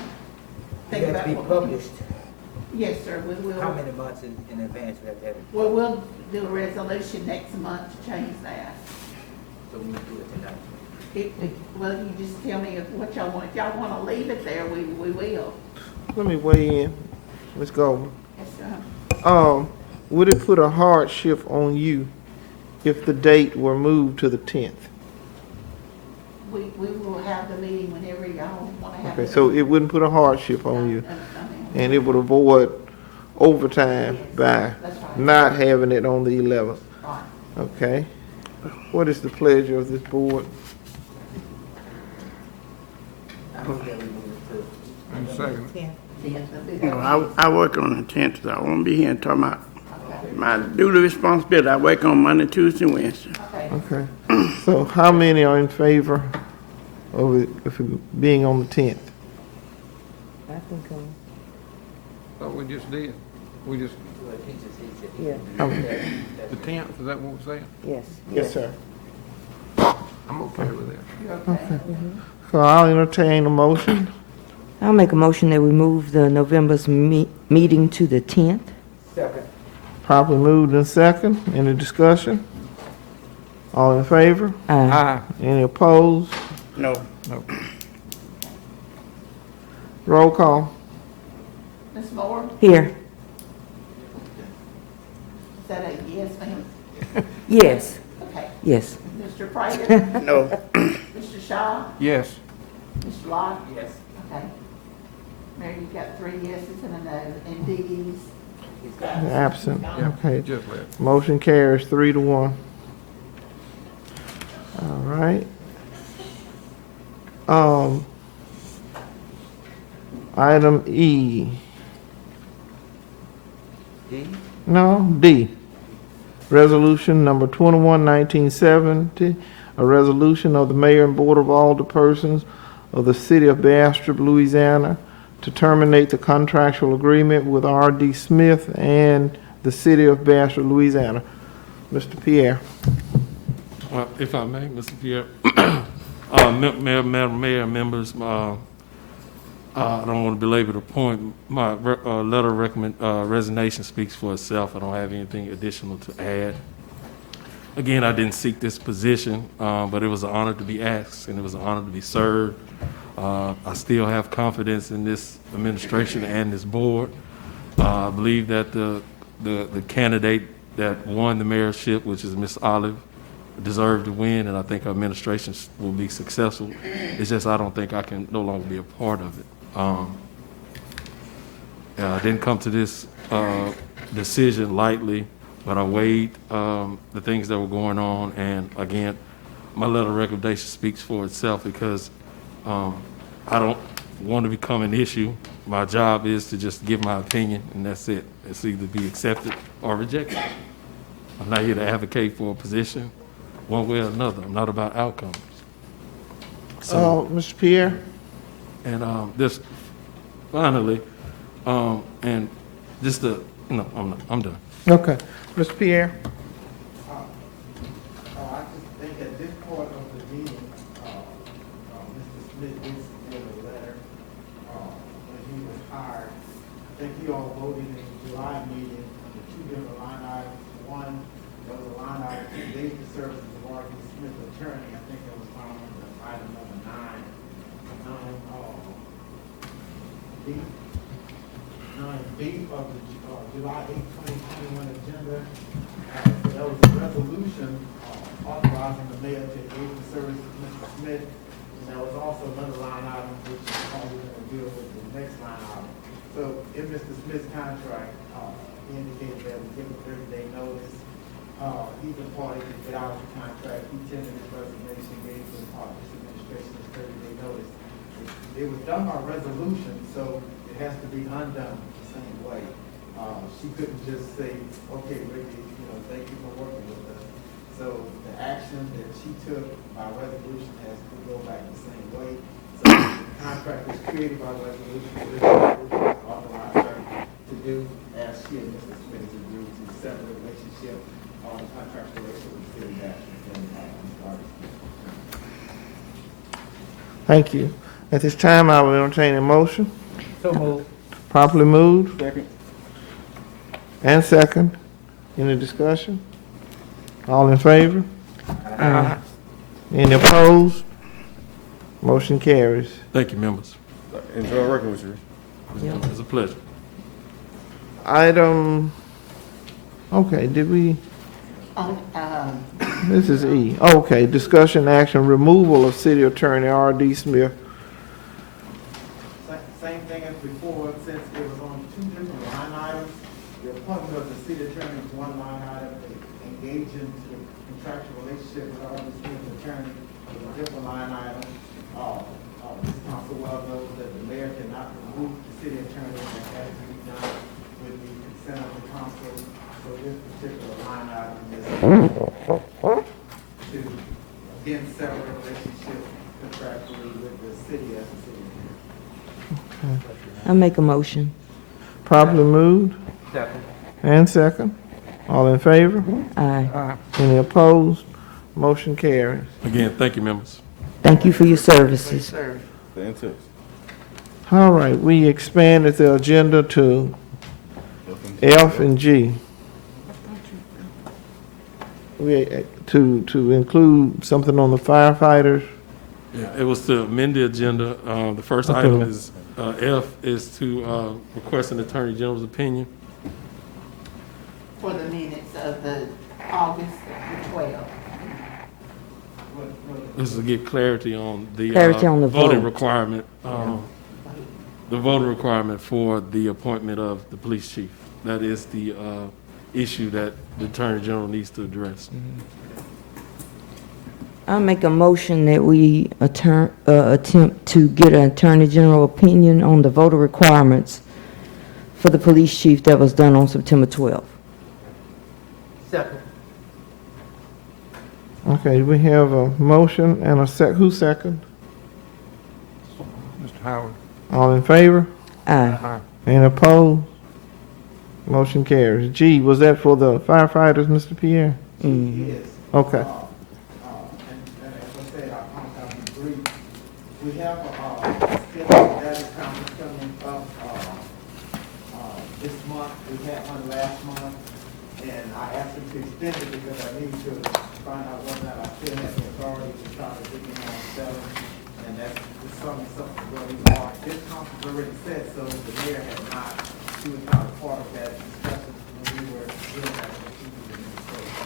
think It has about to be what. published. Yes, sir, we will. How many months in advance we have to have it? Well, we'll do a resolution next month to change that. So we need to do it tonight. Well, you just tell me what y'all want. If y'all want to leave it there, we will. Let me weigh in, Ms. Goldman. Yes, sir. Would it put a hardship on you if the date were moved to the 10th? We will have the meeting whenever y'all want to have it. Okay, so it wouldn't put a hardship on you, and it would avoid overtime by That's right. not having it on the 11th. Right. Okay. What is the pleasure of this board? And second. No, I work on the 10th, so I won't be here and talk about my duty responsibility. I work on Monday, Tuesday, and Wednesday. Okay. So how many are in favor of it being on the 10th? I think, Thought we just did. We just, yeah, Okay. the 10th, is that what we're saying? yes. Yes, sir. I'm okay with that. So I'll entertain a motion. I'll make a motion that we move the November's meeting to the 10th. Properly moved in second. Any discussion? All in favor? Aye. Any opposed? No. Roll call. Ms. Moore, Here, is that a yes, ma'am? yes, Okay. yes. Mr. Prater? No. Mr. Shaw? Yes. Mr. Locke? Yes. Okay. Mary, you got 3 yeses and a no, and Dee Dee's? Absent. Okay. Just left. Motion carries 3-1. All right. Item E. D? No, D. Resolution number 21, 1970, a resolution of the Mayor and Board of Alderpersons of the City of Bastrop, Louisiana, to terminate the contractual agreement with R.D. Smith and the City of Bastrop, Louisiana. Mr. Pierre. Well, if I may, Mr. Pierre, Madam Mayor, members, I don't want to belabor the point. My letter of resignation speaks for itself. I don't have anything additional to add. Again, I didn't seek this position, but it was an honor to be asked, and it was an honor to be served. I still have confidence in this administration and this board. I believe that the candidate that won the mayorship, which is Ms. Olive, deserved to win, and I think our administration will be successful. It's just I don't think I can no longer be a part of it. I didn't come to this decision lightly, but I weighed the things that were going on, and again, my letter of recommendation speaks for itself because I don't want to become an issue. My job is to just give my opinion, and that's it. It's either be accepted or rejected. I'm not here to advocate for a position one way or another. I'm not about outcomes. Mr. Pierre? And this, finally, and just the, no, I'm done. Okay. Mr. Pierre? I just think at this point of the meeting, Mr. Smith did submit a letter, when he was hired. I think you all voted in the July meeting on the 2 different line items. One, there was a line item, engagement services of R.D. Smith attorney. I think that was found under item number 9. B of the July 8, 2021 agenda. There was a resolution authorizing the mayor to engage the services of Mr. Smith. And there was also another line item which is probably going to deal with the next line item. So in Mr. Smith's contract, he indicated that we give a 30-day notice. He's a party to get out of the contract. He tendered his resignation, gave to the this administration his 30-day notice. It was done by resolution, so it has to be undone the same way. She couldn't just say, okay, Ricky, thank you for working with us. So the action that she took by resolution has to go back the same way. So the contract was created by resolution, this resolution authorized her to do as she and Mr. Smith agreed to sever the relationship on the contract relationship with the city of Bastrop. Thank you. At this time, I will entertain a motion. So moved. Properly moved Second. and second. Any discussion? All in favor? Any opposed? Motion carries. Thank you, members. Enjoy working with you. It's a pleasure. Item, okay, did we, this is E. Okay, discussion action, removal of city attorney R.D. Smith. Same thing as before, since it was on 2 different line items. The appointment of the city attorney is one line item, engaging to the contractual relationship with R.D. Smith's attorney is a different line item. This time council well knows that the mayor cannot remove the city attorney, and that has to be done with the consent of the council. So this particular line item is to, again, sever a relationship contractually with the city as a city attorney. I make a motion. Properly moved Second. and second. All in favor? Aye. Any opposed? Motion carries. Again, thank you, members. Thank you for your services. The intent. All right, we expanded the agenda to F and G. To include something on the firefighters. Yeah, it was to amend the agenda. The first Okay. item is, F is to request an Attorney General's opinion. For the minutes of the August 12th. This is to get clarity on the Clarity on the voting vote. requirement, the voting requirement for the appointment of the police chief. That is the issue that the Attorney General needs to address. I make a motion that we attempt to get an Attorney General opinion on the voter requirements for the police chief that was done on September 12th. Second. Okay, we have a motion and a who's second? Mr. Howard. All in favor? Aye. Any opposed? Motion carries. G, was that for the firefighters, Mr. Pierre? Yes. Okay. And as I said, I'll be brief. We have a scheduled data conference coming up this month. We had one last month, and I asked them to extend it because I need to find out whether or not I still have the authority to try to get in on selling, and that's something where we are. This conference already said so, the mayor had not, she was not a part of that discussion when we were doing that with the administration.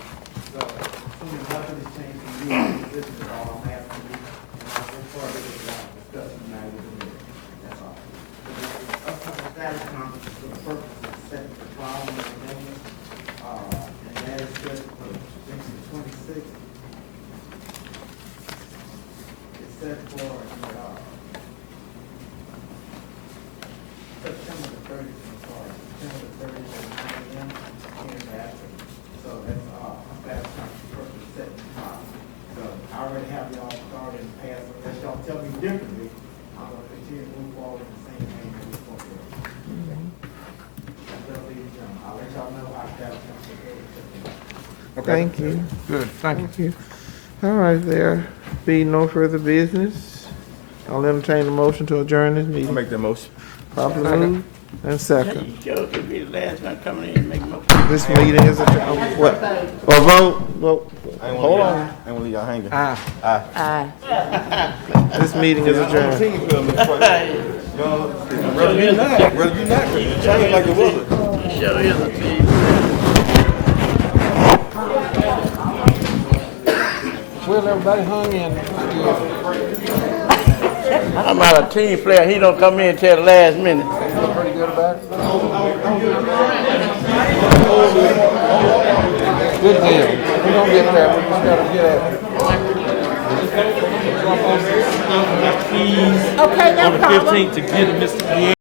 So, assuming nothing is changed from you, this is all I'm asking you, and I'll refer to this discussion now with the mayor. That's all. So this is upcoming status conference for the purpose of setting the following amendment, and that is just for the 26th. It's set for September the 30th, I'm sorry, September the 30th at 9 a.m. here in Bastrop. So that's status conference purpose set in time. So I already have y'all started in the past, unless y'all tell me differently, I'm gonna continue to move forward in the same vein that we're supposed to. I'll let y'all know how status conference goes. Thank you. Good, thank you. All right, there be no further business. I'll entertain a motion to adjourn this I meeting. make that motion. Properly moved and second. You chose to be the last one coming in and make a motion. This meeting is adjourned. What? A vote? Hold on. I ain't gonna leave y'all hanging. Aye. This meeting is adjourned. Brother, you not. Brother, you not. Change like it was. You sure is a team. Well, everybody hung in. I'm not a team player. He don't come in till the last minute. Feel pretty good about it? Good deal. We're gonna get there. We just gotta get at it. Okay, no On the problem. 15th to get Mr. Pierre.